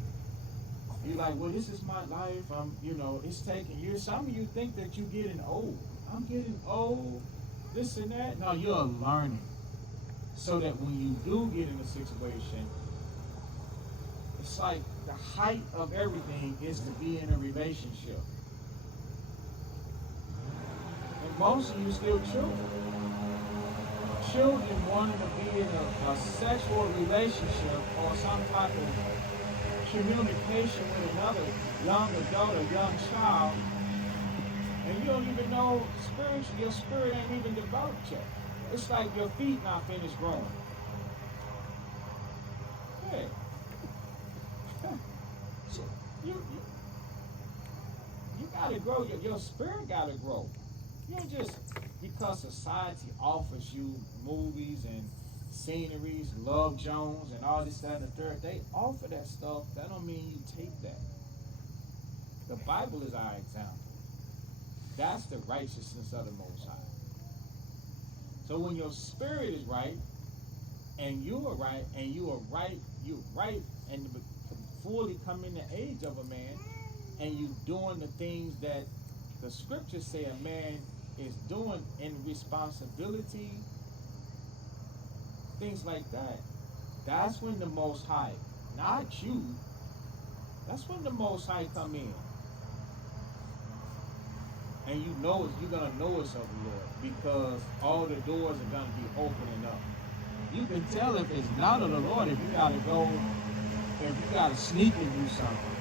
you're like, well, this is my life. It's taking years. Some of you think that you're getting old. I'm getting old, this and that. No, you're learning. So that when you do get in a situation, it's like the height of everything is to be in a relationship. And most of you still children. Children wanting to be in a sexual relationship or some type of communication with another young adult or young child, and you don't even know spiritually, your spirit ain't even developed yet. It's like your feet not finished growing. Yeah. So you gotta grow, your spirit gotta grow. You don't just, because society offers you movies and sceneries, Love Jones, and all this, that, and the third, they offer that stuff. That don't mean you take that. The Bible is our example. That's the righteousness of the Most High. So when your spirit is right, and you are right, and you're right, and fully come in the age of a man, and you doing the things that the scriptures say a man is doing in responsibility, things like that, that's when the Most High, not you, that's when the Most High come in. And you're gonna know it's of the Lord, because all the doors are gonna be opening up. You can tell if it's not of the Lord if you gotta sneak and do something,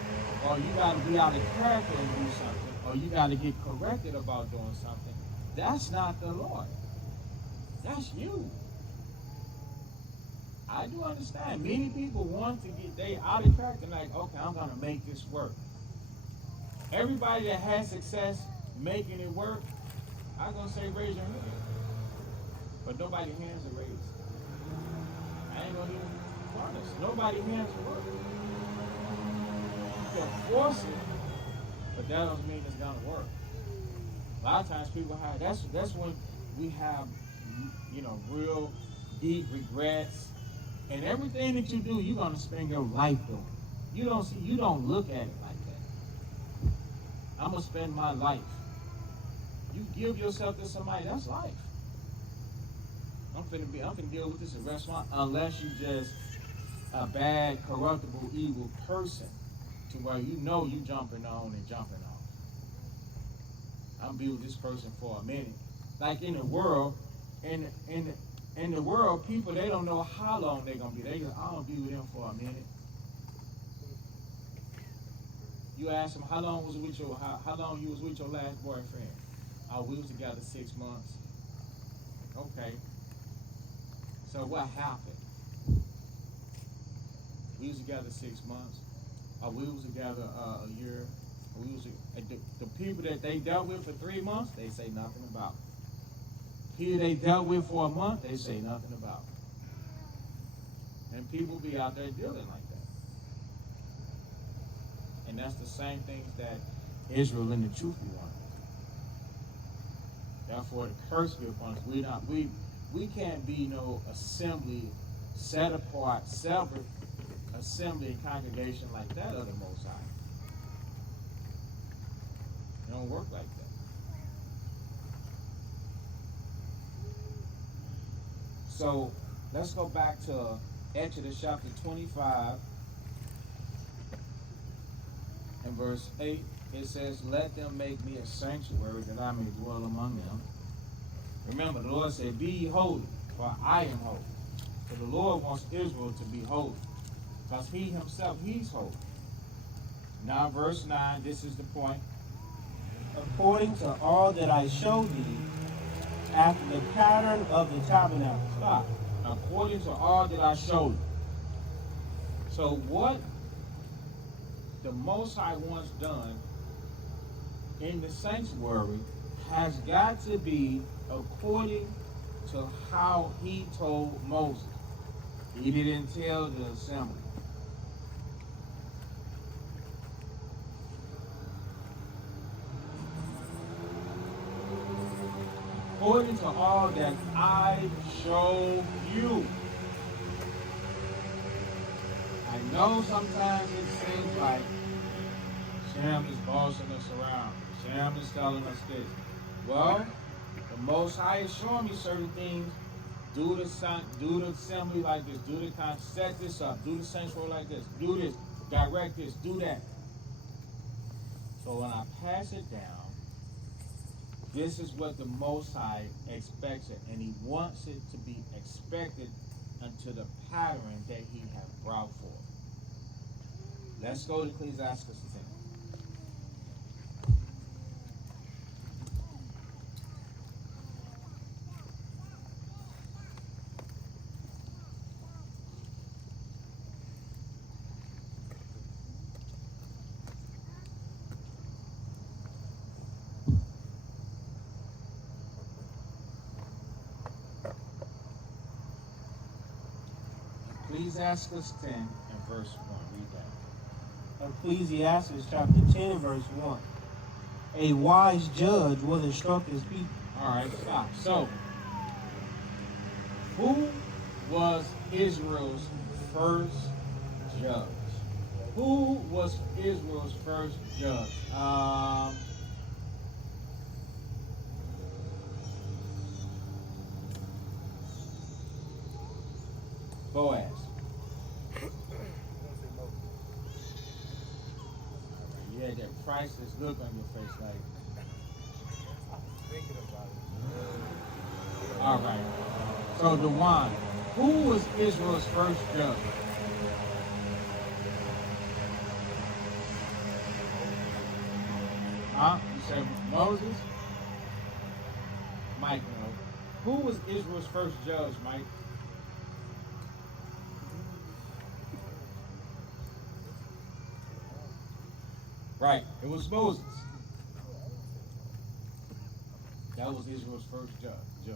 or you gotta be out of character and do something, or you gotta get corrected about doing something. That's not the Lord. That's you. I do understand. Many people want to they out of character, like, okay, I'm gonna make this work. Everybody that has success making it work, I'm gonna say raise your hand. But nobody's hands are raised. I ain't gonna even honest. Nobody's hands are work. You can force it, but that doesn't mean it's gonna work. A lot of times people have, that's when we have, real deep regrets. And everything that you do, you're gonna spend your life doing. You don't look at it like that. I'm gonna spend my life. You give yourself to somebody, that's life. I'm finna deal with this in a restaurant, unless you just a bad, corruptible, evil person, to where you jumping on and jumping off. I'm be with this person for a minute. Like in the world, in the world, people, they don't know how long they're gonna be. They just, I'm gonna be with them for a minute. You ask them how long you was with your last boyfriend? We was together 6 months. Okay. So what happened? We was together 6 months. We was together a year. The people that they dealt with for 3 months, they say nothing about. People they dealt with for a month, they say nothing about. And people be out there dealing like that. And that's the same things that Israel and the truth be wanting. Therefore, the curse be upon us. we can't be no assembly, set apart, separate assembly and congregation like that of the Most High. It don't work like that. So let's go back to Exodus chapter 25 and verse 8. It says, let them make me a sanctuary that I may dwell among them. Remember, the Lord said, be ye holy, for I am holy. So the Lord wants Israel to be holy, because he himself, he's holy. Now verse 9, this is the point. According to all that I showed thee, after the pattern of the tabernacle. Stop. According to all that I showed you. So what the Most High wants done in the sanctuary has got to be according to how he told Moses. He didn't tell the assembly. According to all that I show you. I know sometimes it seems like Shem is bossing us around. Shem is telling us this. Well, the Most High is showing me certain things. Do the assembly like this. Do the set this up. Do the sanctuary like this. Do this. Direct this. Do that. So when I pass it down, this is what the Most High expects it, and he wants it to be expected unto the pattern that he has brought forth. Let's go to Ecclesiastes 10. Ecclesiastes 10 and verse 1. Read that. Ecclesiastes chapter 10 verse 1. A wise judge will instruct his people. All right, stop. So, who was Israel's first judge? Who was Israel's first judge? Boaz. You had that priceless look on your face, like. Thinking about it. All right. So Dewan, who was Israel's first judge? Huh? You said Moses? Mike, no. Who was Israel's first judge, Mike? Right, it was Moses. That was Israel's first judge.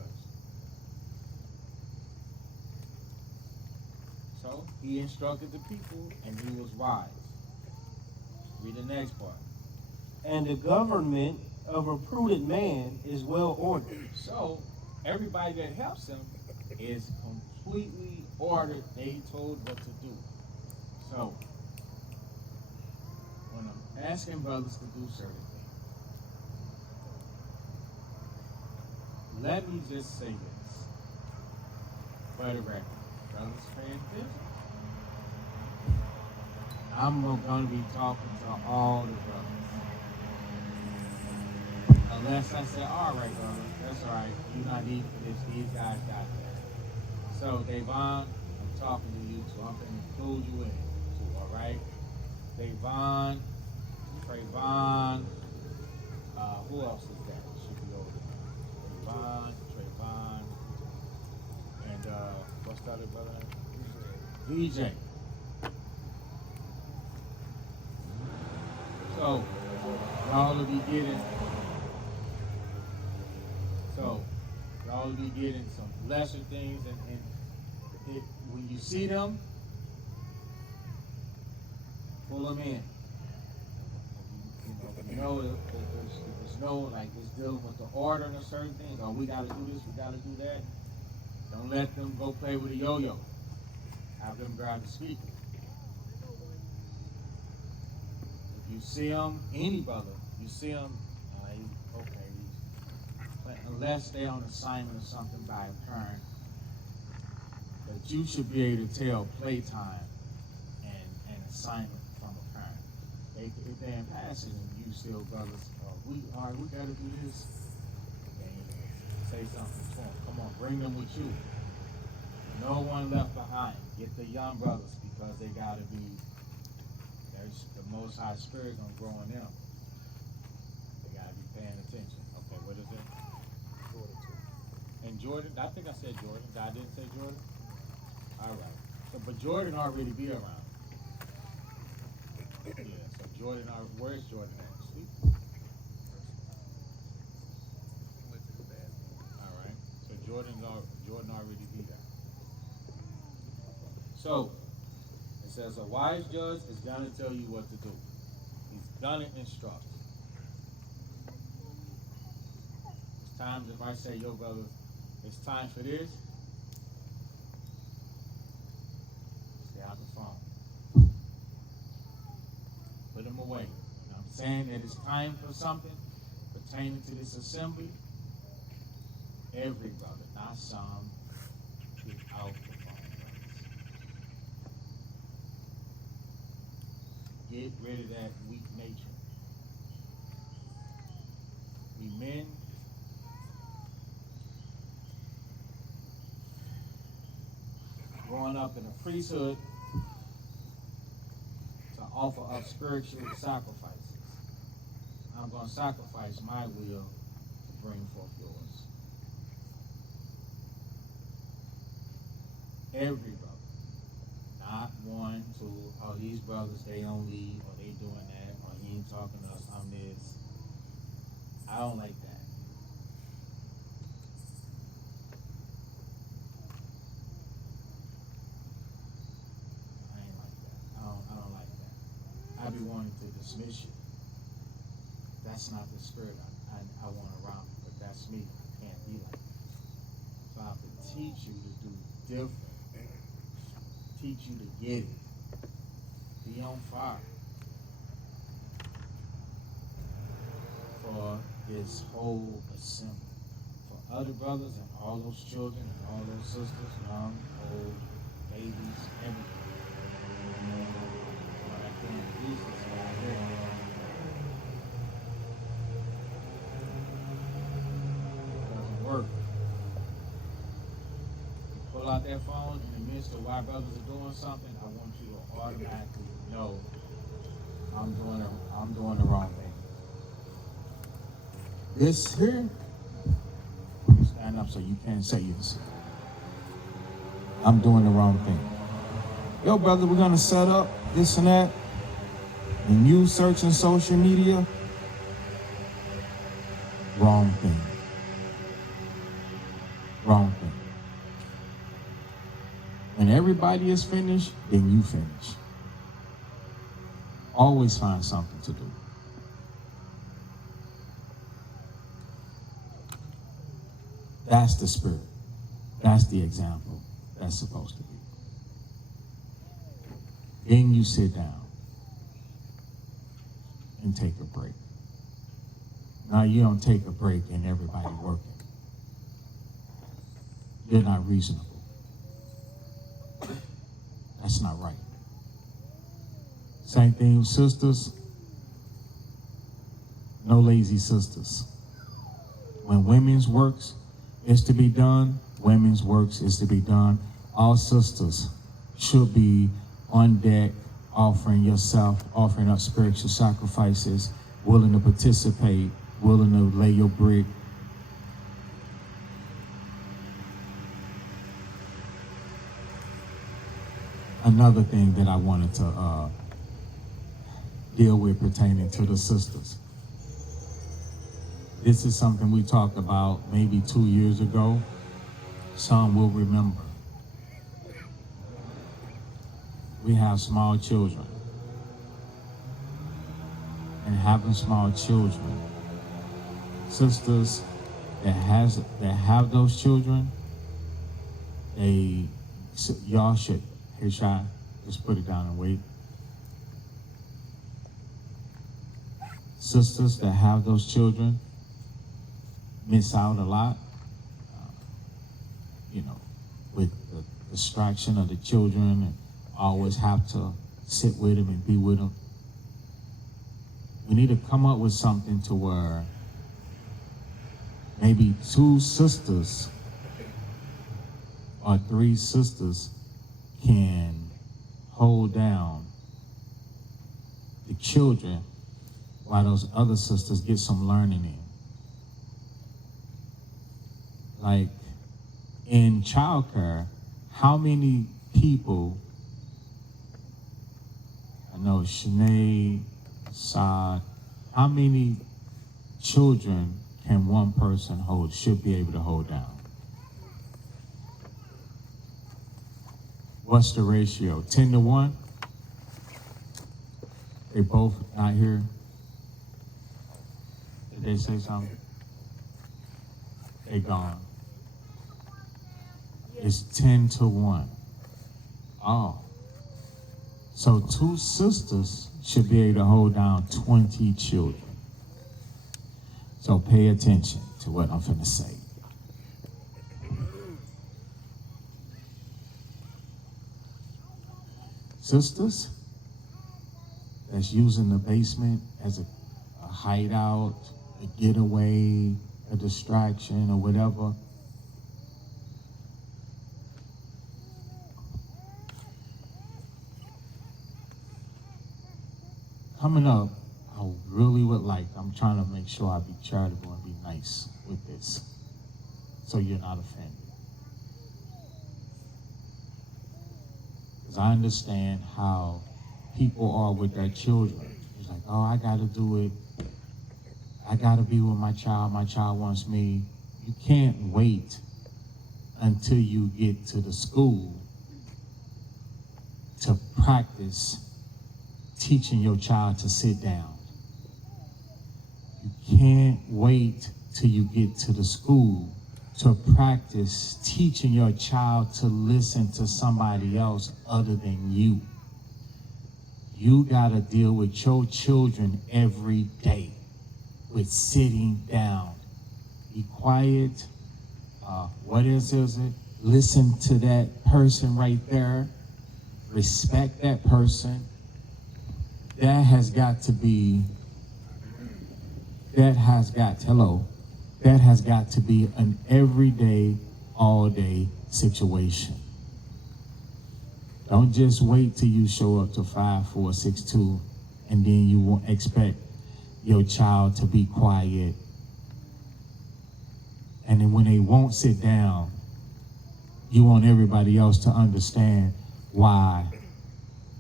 So he instructed the people, and he was wise. Read the next part. And the government of a prudent man is well ordered. So everybody that helps him is completely ordered. They told what to do. So when I'm asking brothers to do certain things, let me just say this for the record. Brothers paying attention. I'm going to be talking to all the brothers. Unless I say, all right, brother, that's all right. You're not needed for this. These guys got that. So, Davon, I'm talking to you, so I'm going to include you in it, too, all right? Davon, Trayvon, who else is that? Should be over there. Davon, Trayvon, and what's the other brother? VJ. So, y'all will be getting some lesser things, and when you see them, pull them in. You know, there's no, like, it's dealing with the order of certain things, or we got to do this, we got to do that. Don't let them go play with a yo-yo. Have them grab the speaker. If you see them, any brother, you see them, unless they're on assignment or something by a parent, that you should be able to tell playtime and assignment from a parent. If they're in passing and you still brothers, we gotta do this. And say something to them. Come on, bring them with you. No one left behind. Get the young brothers because they gotta be. There's the Most High Spirit gonna grow in them. They gotta be paying attention. Okay, what is it? And Jordan, I think I said Jordan. I didn't say Jordan. All right. So, but Jordan already be around. Yeah. So Jordan, where's Jordan at? Sleep. All right. So Jordan already be there. So it says a wise judge is gonna tell you what to do. He's gonna instruct. There's times if I say, yo, brother, it's time for this. Stay out the phone. Put them away. You know, I'm saying that it's time for something pertaining to this assembly. Every brother, not some, get out the phone. Get rid of that weak nature. We men. Growing up in a priesthood to offer up spiritual sacrifices. I'm going to sacrifice my will to bring forth yours. Every brother. Not one, two, oh, these brothers, they don't lead, or they doing that, or he ain't talking to us, I'm this. I don't like that. I be wanting to dismiss you. That's not the spirit I want around me, but that's me. I can't be like that. So I have to teach you to do different. Teach you to get it. Be on fire for this whole assembly. For other brothers and all those children and all those sisters, young, old, babies, everything. Doesn't work. You pull out that phone in the midst of why brothers are doing something, I want you to automatically know I'm doing the wrong thing. This here, stand up so you can't say this. I'm doing the wrong thing. Yo, brother, we're gonna set up this and that. And you searching social media, wrong thing. Wrong thing. When everybody is finished, then you finish. Always find something to do. That's the spirit. That's the example that's supposed to be. Then you sit down and take a break. Now you don't take a break and everybody working. You're not reasonable. That's not right. Same thing with sisters. No lazy sisters. When women's works is to be done, women's works is to be done. All sisters should be on deck, offering yourself, offering up spiritual sacrifices, willing to participate, willing to lay your brick. Another thing that I wanted to deal with pertaining to the sisters. This is something we talked about maybe 2 years ago. Some will remember. We have small children. And having small children, sisters that have those children, y'all should, hey Shy, just put it down and wait. Sisters that have those children miss out a lot, with the distraction of the children and always have to sit with them and be with them. We need to come up with something to where maybe 2 sisters or 3 sisters can hold down the children while those other sisters get some learning in. Like in childcare, how many people, I know Shanae, Saad, how many children can one person should be able to hold down? What's the ratio? 10 to 1? They both not here? Did they say something? They gone. It's 10 to 1. Oh. So 2 sisters should be able to hold down 20 children. So pay attention to what I'm finna say. Sisters that's using the basement as a hideout, a getaway, a distraction, or whatever. Coming up, I really would like, I'm trying to make sure I be charitable and be nice with this, so you're not offended. Because I understand how people are with their children. It's like, oh, I gotta do it. I gotta be with my child wants me. You can't wait until you get to the school to practice teaching your child to sit down. You can't wait till you get to the school to practice teaching your child to listen to somebody else other than you. You gotta deal with your children every day with sitting down. Be quiet. What is it? Listen to that person right there. Respect that person. That has got to be an everyday, all day situation. Don't just wait till you show up to 5, 4, 6, 2, and then you won't expect your child to be quiet. And then when they won't sit down, you want everybody else to understand why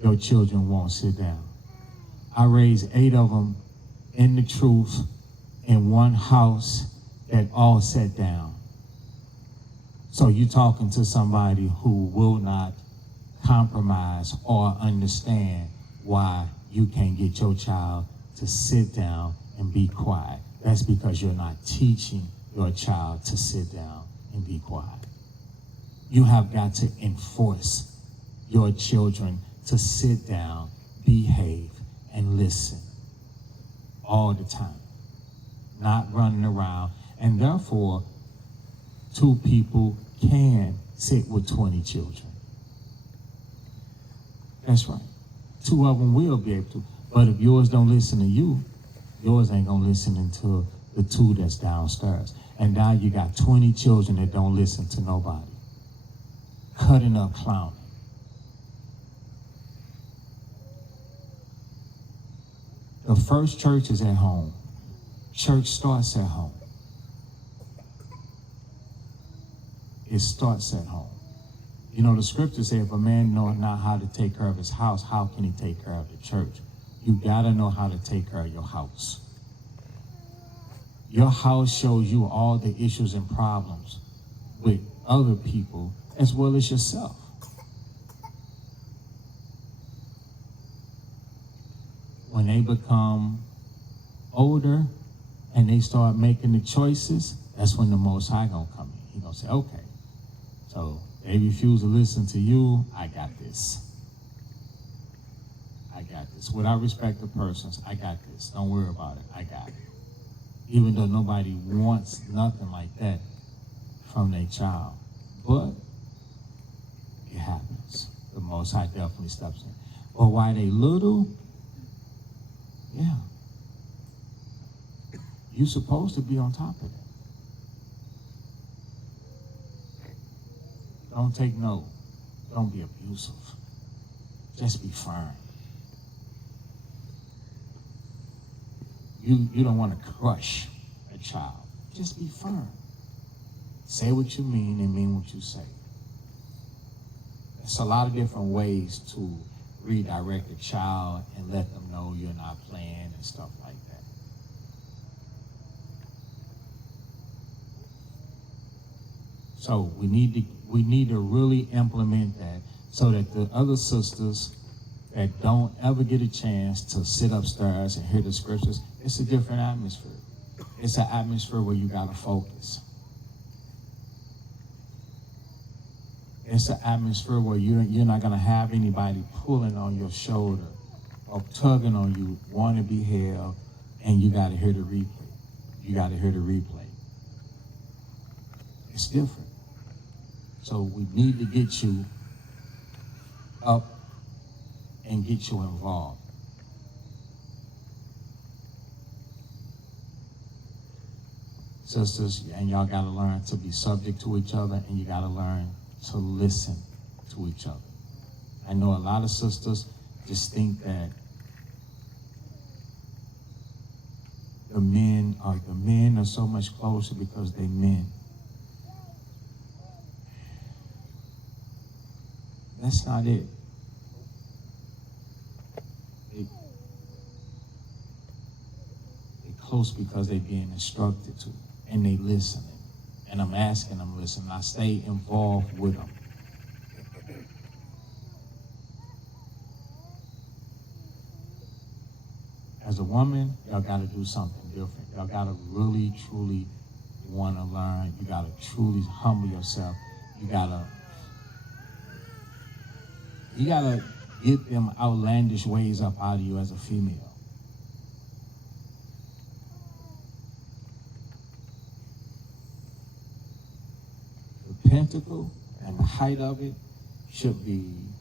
your children won't sit down. I raised 8 of them in the truth in one house that all sat down. So you're talking to somebody who will not compromise or understand why you can't get your child to sit down and be quiet. That's because you're not teaching your child to sit down and be quiet. You have got to enforce your children to sit down, behave, and listen all the time, not running around. And therefore, 2 people can sit with 20 children. That's right. 2 of them will be able to. But if yours don't listen to you, yours ain't gonna listen to the 2 that's downstairs. And now you got 20 children that don't listen to nobody. Cutting up clowning. The first church is at home. Church starts at home. It starts at home. You know, the scriptures say if a man knows not how to take care of his house, how can he take care of the church? You gotta know how to take care of your house. Your house shows you all the issues and problems with other people as well as yourself. When they become older and they start making the choices, that's when the Most High gonna come in. He gonna say, okay, So they refuse to listen to you, I got this. I got this. Without respect to persons, I got this. Don't worry about it. I got it. Even though nobody wants nothing like that from their child. But it happens. The Most High definitely steps in. But while they little, yeah, you're supposed to be on top of that. Don't take no. Don't be abusive. Just be firm. You don't want to crush a child. Just be firm. Say what you mean and mean what you say. There's a lot of different ways to redirect a child and let them know you're not playing and stuff like that. So we need to really implement that so that the other sisters that don't ever get a chance to sit upstairs and hear the scriptures, it's a different atmosphere. It's an atmosphere where you gotta focus. It's an atmosphere where you're not gonna have anybody pulling on your shoulder or tugging on you, want to be held, and you gotta hear the replay. You gotta hear the replay. It's different. So we need to get you up and get you involved. Sisters, and y'all gotta learn to be subject to each other, and you gotta learn to listen to each other. I know a lot of sisters just think that the men are so much closer because they men. That's not it. They're close because they're being instructed to, and they listening. And I'm asking them to listen. I stay involved with them. As a woman, y'all got to do something different. Y'all got to really, truly want to learn. You got to truly humble yourself. You got to get them outlandish ways up out of you as a female. The pinnacle and the height of it should be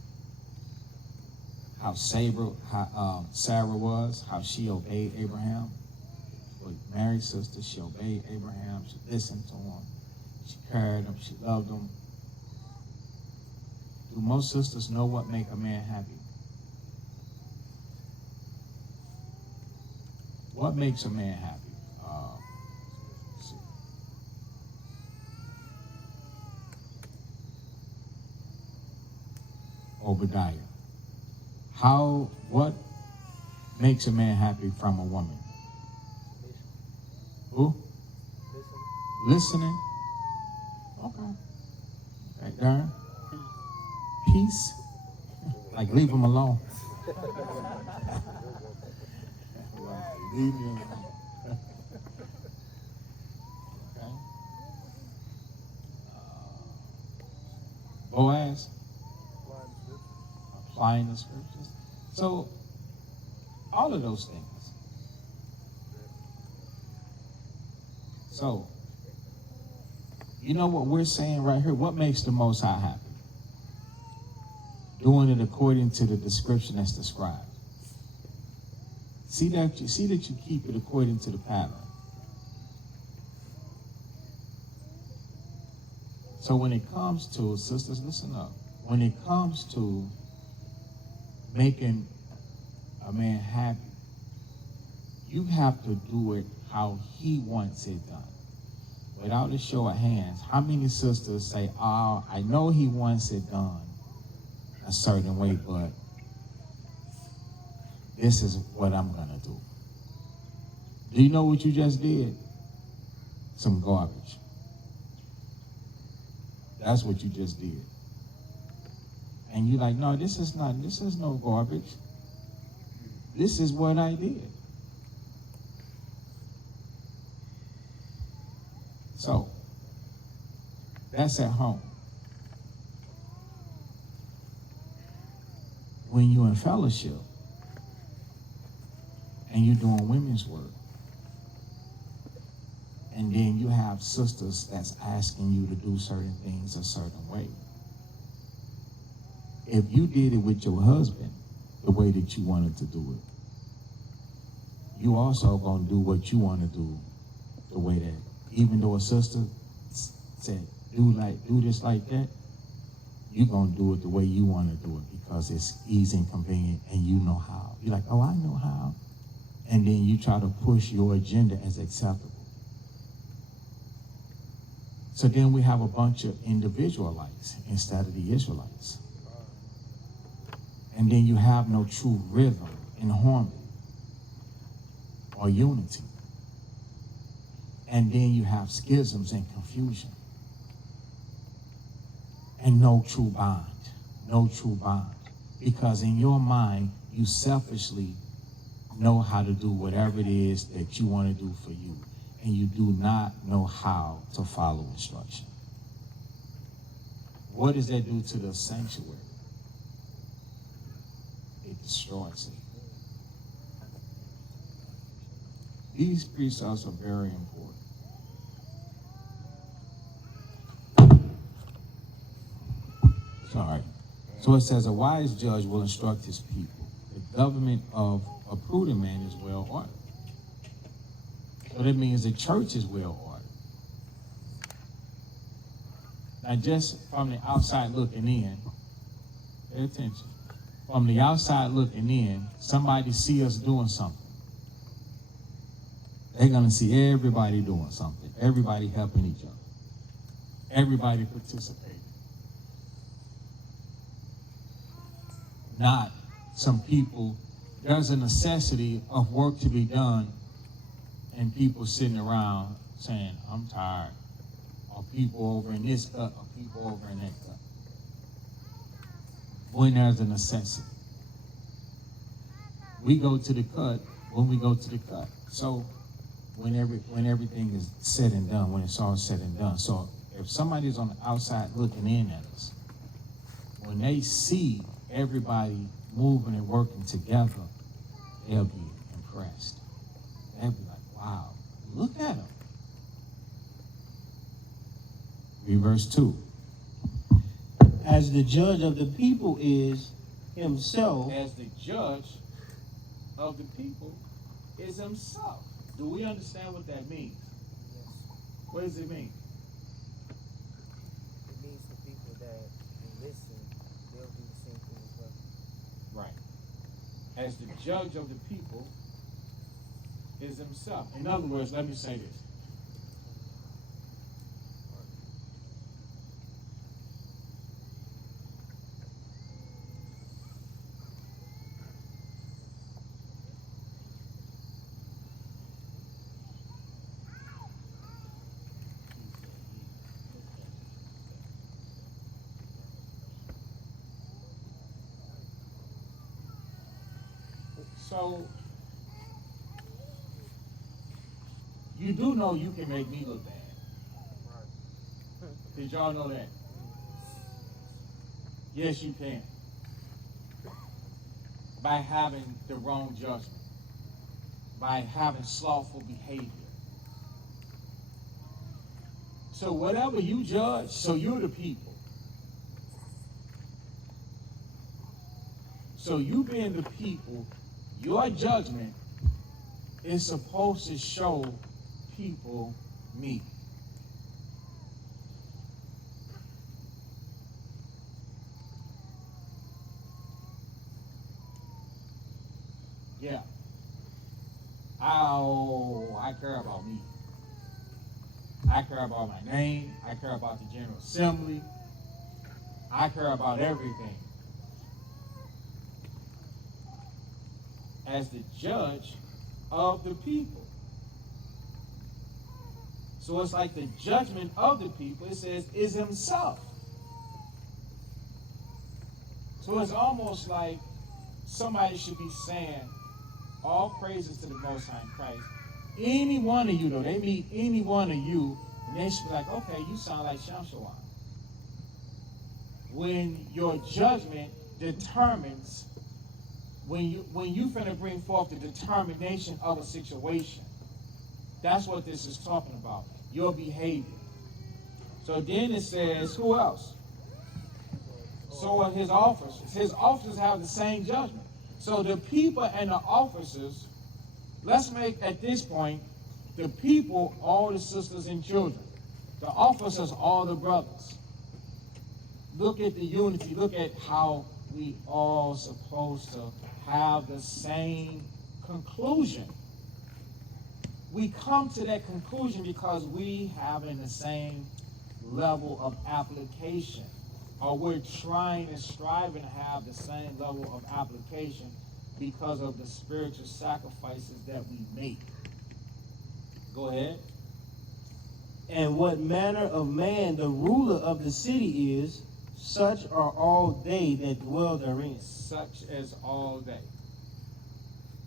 how Sarah was, how she obeyed Abraham. With Mary's sister, she obeyed Abraham. She listened to him. She carried him. She loved him. Do most sisters know what make a man happy? What makes a man happy? Obadiah. What makes a man happy from a woman? Who? Listening. Okay. Right there. Peace. Like leave him alone. Leave me alone. Okay. Boaz. Applying the scriptures. So, all of those things. So, you know what we're saying right here? What makes the Most High happy? Doing it according to the description that's described. See that you keep it according to the pattern. So when it comes to, sisters, listen up. When it comes to making a man happy, you have to do it how he wants it done. Without a show of hands, how many sisters say, "Oh, I know he wants it done a certain way, but this is what I'm gonna do"? Do you know what you just did? Some garbage. That's what you just did. And you're like, no, this is no garbage. This is what I did. So, that's at home. when you're in fellowship and you're doing women's work, and then you have sisters that's asking you to do certain things a certain way. If you did it with your husband the way that you wanted to do it, you also gonna do what you want to do the way that, even though a sister said, do this like that, you gonna do it the way you want to do it because it's easy and convenient and you know how. You're like, oh, I know how. And then you try to push your agenda as acceptable. So then we have a bunch of individualites instead of the Israelites. And then you have no true rhythm and harmony or unity. And then you have schisms and confusion. And no true bond. No true bond. Because in your mind, you selfishly know how to do whatever it is that you want to do for you. And you do not know how to follow instruction. What does that do to the sanctuary? It destroys it. These precepts are very important. Sorry. So it says, a wise judge will instruct his people. The government of a prudent man is well ordered. So that means the church is well ordered. Now, just from the outside looking in, pay attention. From the outside looking in, somebody see us doing something. They're going to see everybody doing something. Everybody helping each other. Everybody participating. Not some people, there's a necessity of work to be done and people sitting around saying, I'm tired. Or people over in this cut, or people over in that cut. When there's a necessity. We go to the cut when we go to the cut. So when everything is said and done, when it's all said and done. So if somebody's on the outside looking in at us, when they see everybody moving and working together, they'll be impressed. They'll be like, wow, look at them. Read verse 2. As the judge of the people is himself. As the judge of the people is himself. Do we understand what that means? Yes. What does it mean? It means the people that listen, they'll do the same thing as well. Right. As the judge of the people is himself. In other words, let me say this. So, you do know you can make me look bad. Did y'all know that? Yes, you can. By having the wrong judgment. By having slothful behavior. So whatever you judge, so you're the people. So you being the people, your judgment is supposed to show people me. Yeah. Oh, I care about me. I care about my name. I care about the General Assembly. I care about everything. As the judge of the people. So it's like the judgment of the people, it says, is himself. So it's almost like somebody should be saying, all praises to the Most High in Christ. Any one of you, though, they meet any one of you, and they should be like, okay, you sound like Shamshawan. When your judgment determines when you finna bring forth the determination of a situation. That's what this is talking about. Your behavior. So then it says, who else? So are his officers. His officers have the same judgment. So the people and the officers, let's make at this point, the people, all the sisters and children. The officers, all the brothers. Look at the unity. Look at how we all supposed to have the same conclusion. We come to that conclusion because we having the same level of application, or we're trying and striving to have the same level of application because of the spiritual sacrifices that we make. Go ahead. And what manner of man the ruler of the city is, such are all they that dwell therein. Such as all day.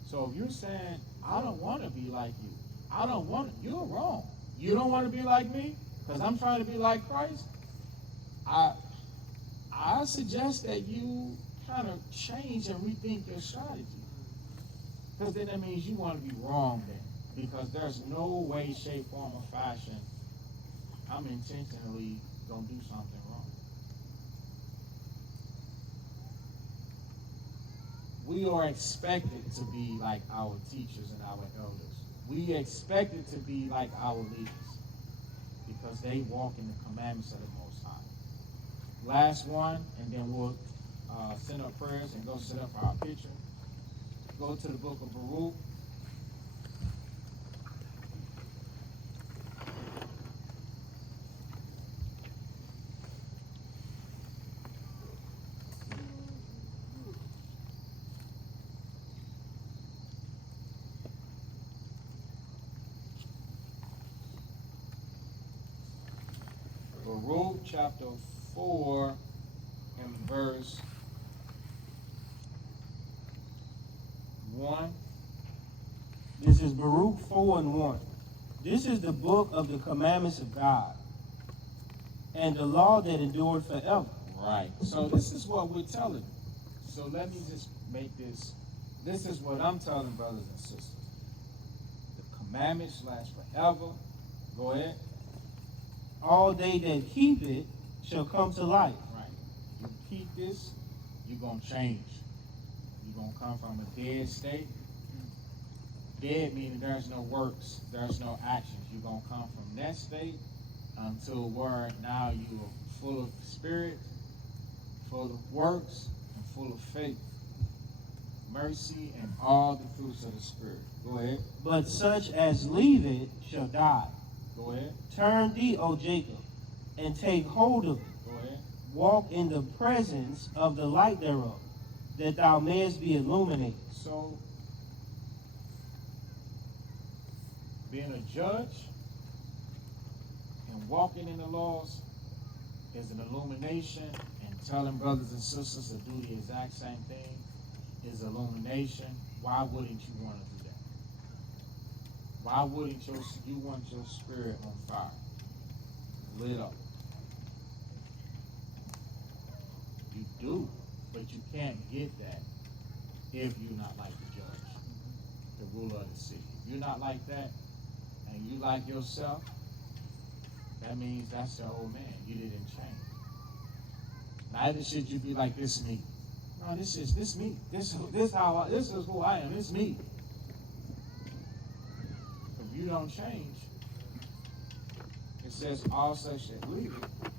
So if you're saying, I don't want to be like you, I don't want to, you're wrong. You don't want to be like me because I'm trying to be like Christ. I suggest that you kind of change and rethink your strategy. Because then that means you want to be wrong then. Because there's no way, shape, form, or fashion I'm intentionally going to do something wrong. We are expected to be like our teachers and our elders. We expected to be like our leaders because they walk in the commandments of the Most High. Last one, and then we'll send up prayers and go set up our picture. Go to the book of Baruch. Baruch chapter 4 and verse 1. This is Baruch 4 and 1. This is the book of the commandments of God, and the law that endured forever. Right. So this is what we're telling you. So let me just make this. This is what I'm telling brothers and sisters. The commandments last forever. Go ahead. All they that keep it shall come to life. Right. You keep this, you're going to change. You're going to come from a dead state. Dead meaning there's no works, there's no actions. You're going to come from that state until where now you are full of spirit, full of works, and full of faith, mercy, and all the fruits of the Spirit. Go ahead. But such as leave it shall die. Go ahead. Turn thee, O Jacob, and take hold of it. Go ahead. Walk in the presence of the light thereof, that thou mayest be illuminated. So, being a judge and walking in the laws is an illumination, and telling brothers and sisters to do the exact same thing is illumination. Why wouldn't you want to do that? Why wouldn't you want your spirit on fire, lit up? You do, but you can't get that if you're not like the judge, the ruler of the city. If you're not like that, and you like yourself, that means that's your old man. You didn't change. Neither should you be like, this me. No, this me. This is who I am. This me. If you don't change, it says all such shall leave it.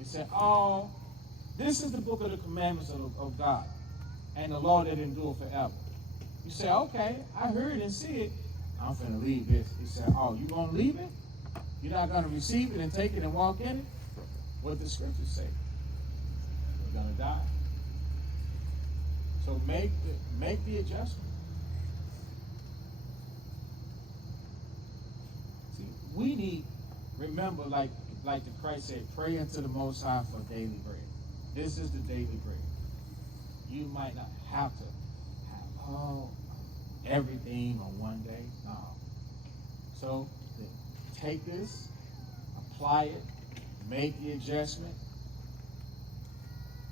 It said all. This is the book of the commandments of God and the law that endure forever. You say, okay, I heard and see it. I'm finna leave this. He said, oh, you gonna leave it? You're not gonna receive it and take it and walk in it? What the scriptures say? You're gonna die. So make the adjustment. See, we need, remember, like the Christ said, pray unto the Most High for daily bread. This is the daily bread. You might not have to have everything on one day. No. So take this, apply it, make the adjustment,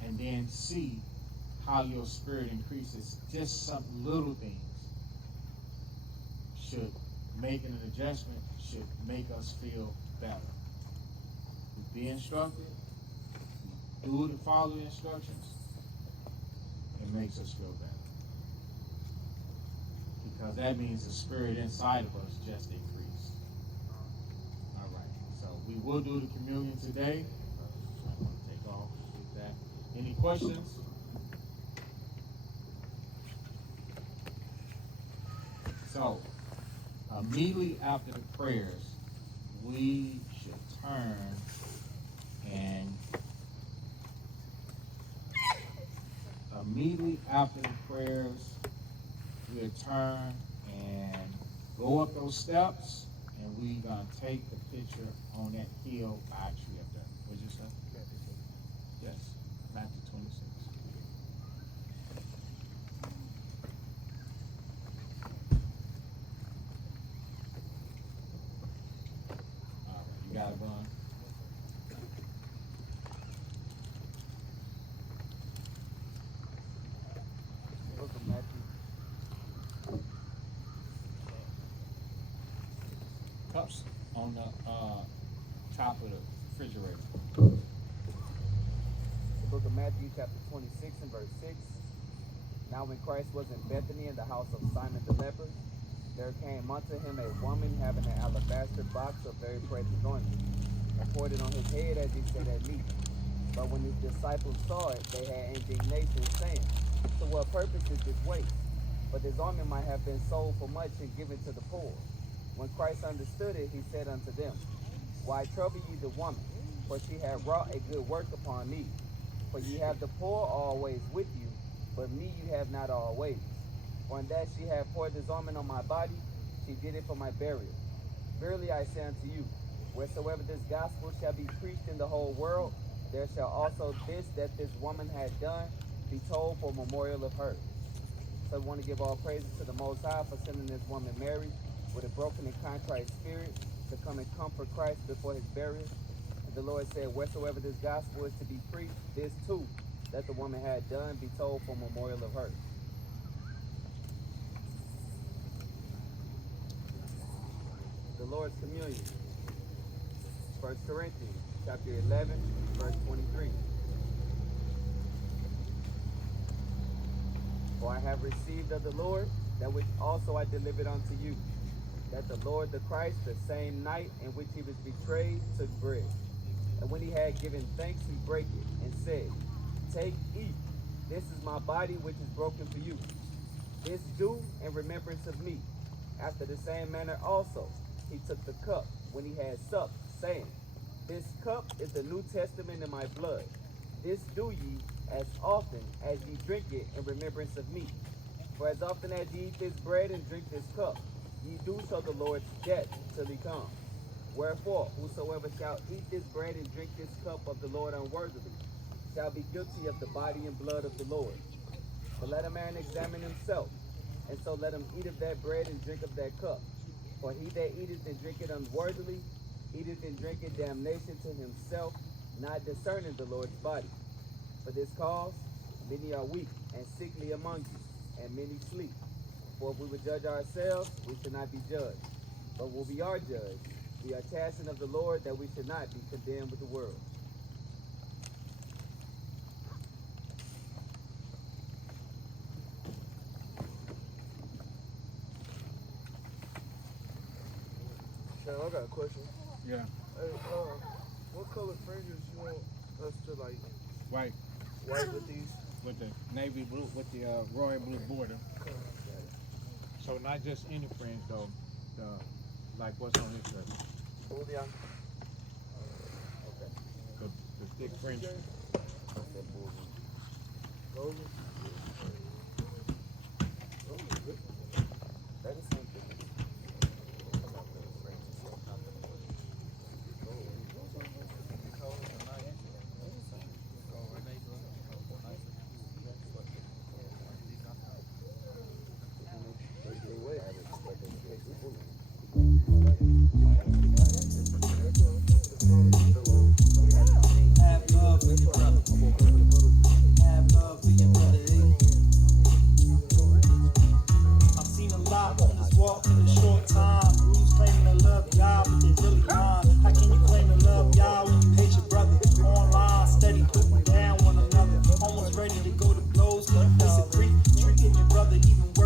and then see how your spirit increases. Just some little things should make an adjustment, should make us feel better. We be instructed, we do and follow the instructions, it makes us feel better. Because that means the spirit inside of us just increased. All right, so we will do the communion today. I want to take off with that. Any questions? So, immediately after the prayers, we should turn and immediately after the prayers, we'll turn and go up those steps, and we're going to take the picture on that hill by a tree up there. What'd you say? Yes, Matthew 26. All right, you got it, Vaughn? Book of Matthew. Cups on the top of the refrigerator. The book of Matthew, chapter 26 and verse 6. Now when Christ was in Bethany in the house of Simon the leper, there came unto him a woman having an alabaster box of very precious ointment, and poured it on his head as he sat at meat. But when his disciples saw it, they had indignation, saying, To what purpose is this waste? For this ointment might have been sold for much and given to the poor. When Christ understood it, he said unto them, Why trouble ye the woman? For she hath wrought a good work upon me. For ye have the poor always with you, but me you have not always. For in that she hath poured this ointment on my body, she did it for my burial. Verily I say unto you, wheresoever this gospel shall be preached in the whole world, there shall also this that this woman had done be told for memorial of her. So we want to give all praises to the Most High for sending this woman Mary with a broken and contrite spirit to come and comfort Christ before his burial. And the Lord said, wheresoever this gospel is to be preached, this too that the woman had done be told for memorial of her. The Lord's Communion. 1 Corinthians chapter 11, verse 23. For I have received of the Lord that which also I delivered unto you, that the Lord the Christ, the same night in which he was betrayed, took bread. And when he had given thanks, he brake it, and said, Take, eat, this is my body which is broken for you. This do in remembrance of me. After the same manner also he took the cup when he had supped, saying, This cup is the New Testament in my blood. This do ye as often as ye drink it in remembrance of me. For as often as ye eat this bread and drink this cup, ye do so the Lord's death till he come. Wherefore, whosoever shall eat this bread and drink this cup of the Lord unworthily shall be guilty of the body and blood of the Lord. But let a man examine himself, and so let him eat of that bread and drink of that cup. For he that eateth and drinketh unworthily, eateth and drinketh damnation to himself, not discerning the Lord's body. For this cause, many are weak and sickly among you, and many sleep. For if we would judge ourselves, we should not be judged. But when we are judged, we are chastened of the Lord, that we should not be condemned with the world. I got a question. Yeah. Hey, what color fringes you want us to like White white with these? with the navy blue, with the royal blue border. So not just any fringe though, like what's on this shirt. Julian. The thick fringe. Golden. That is something. Have love for your brother. Have love for your brother. brother even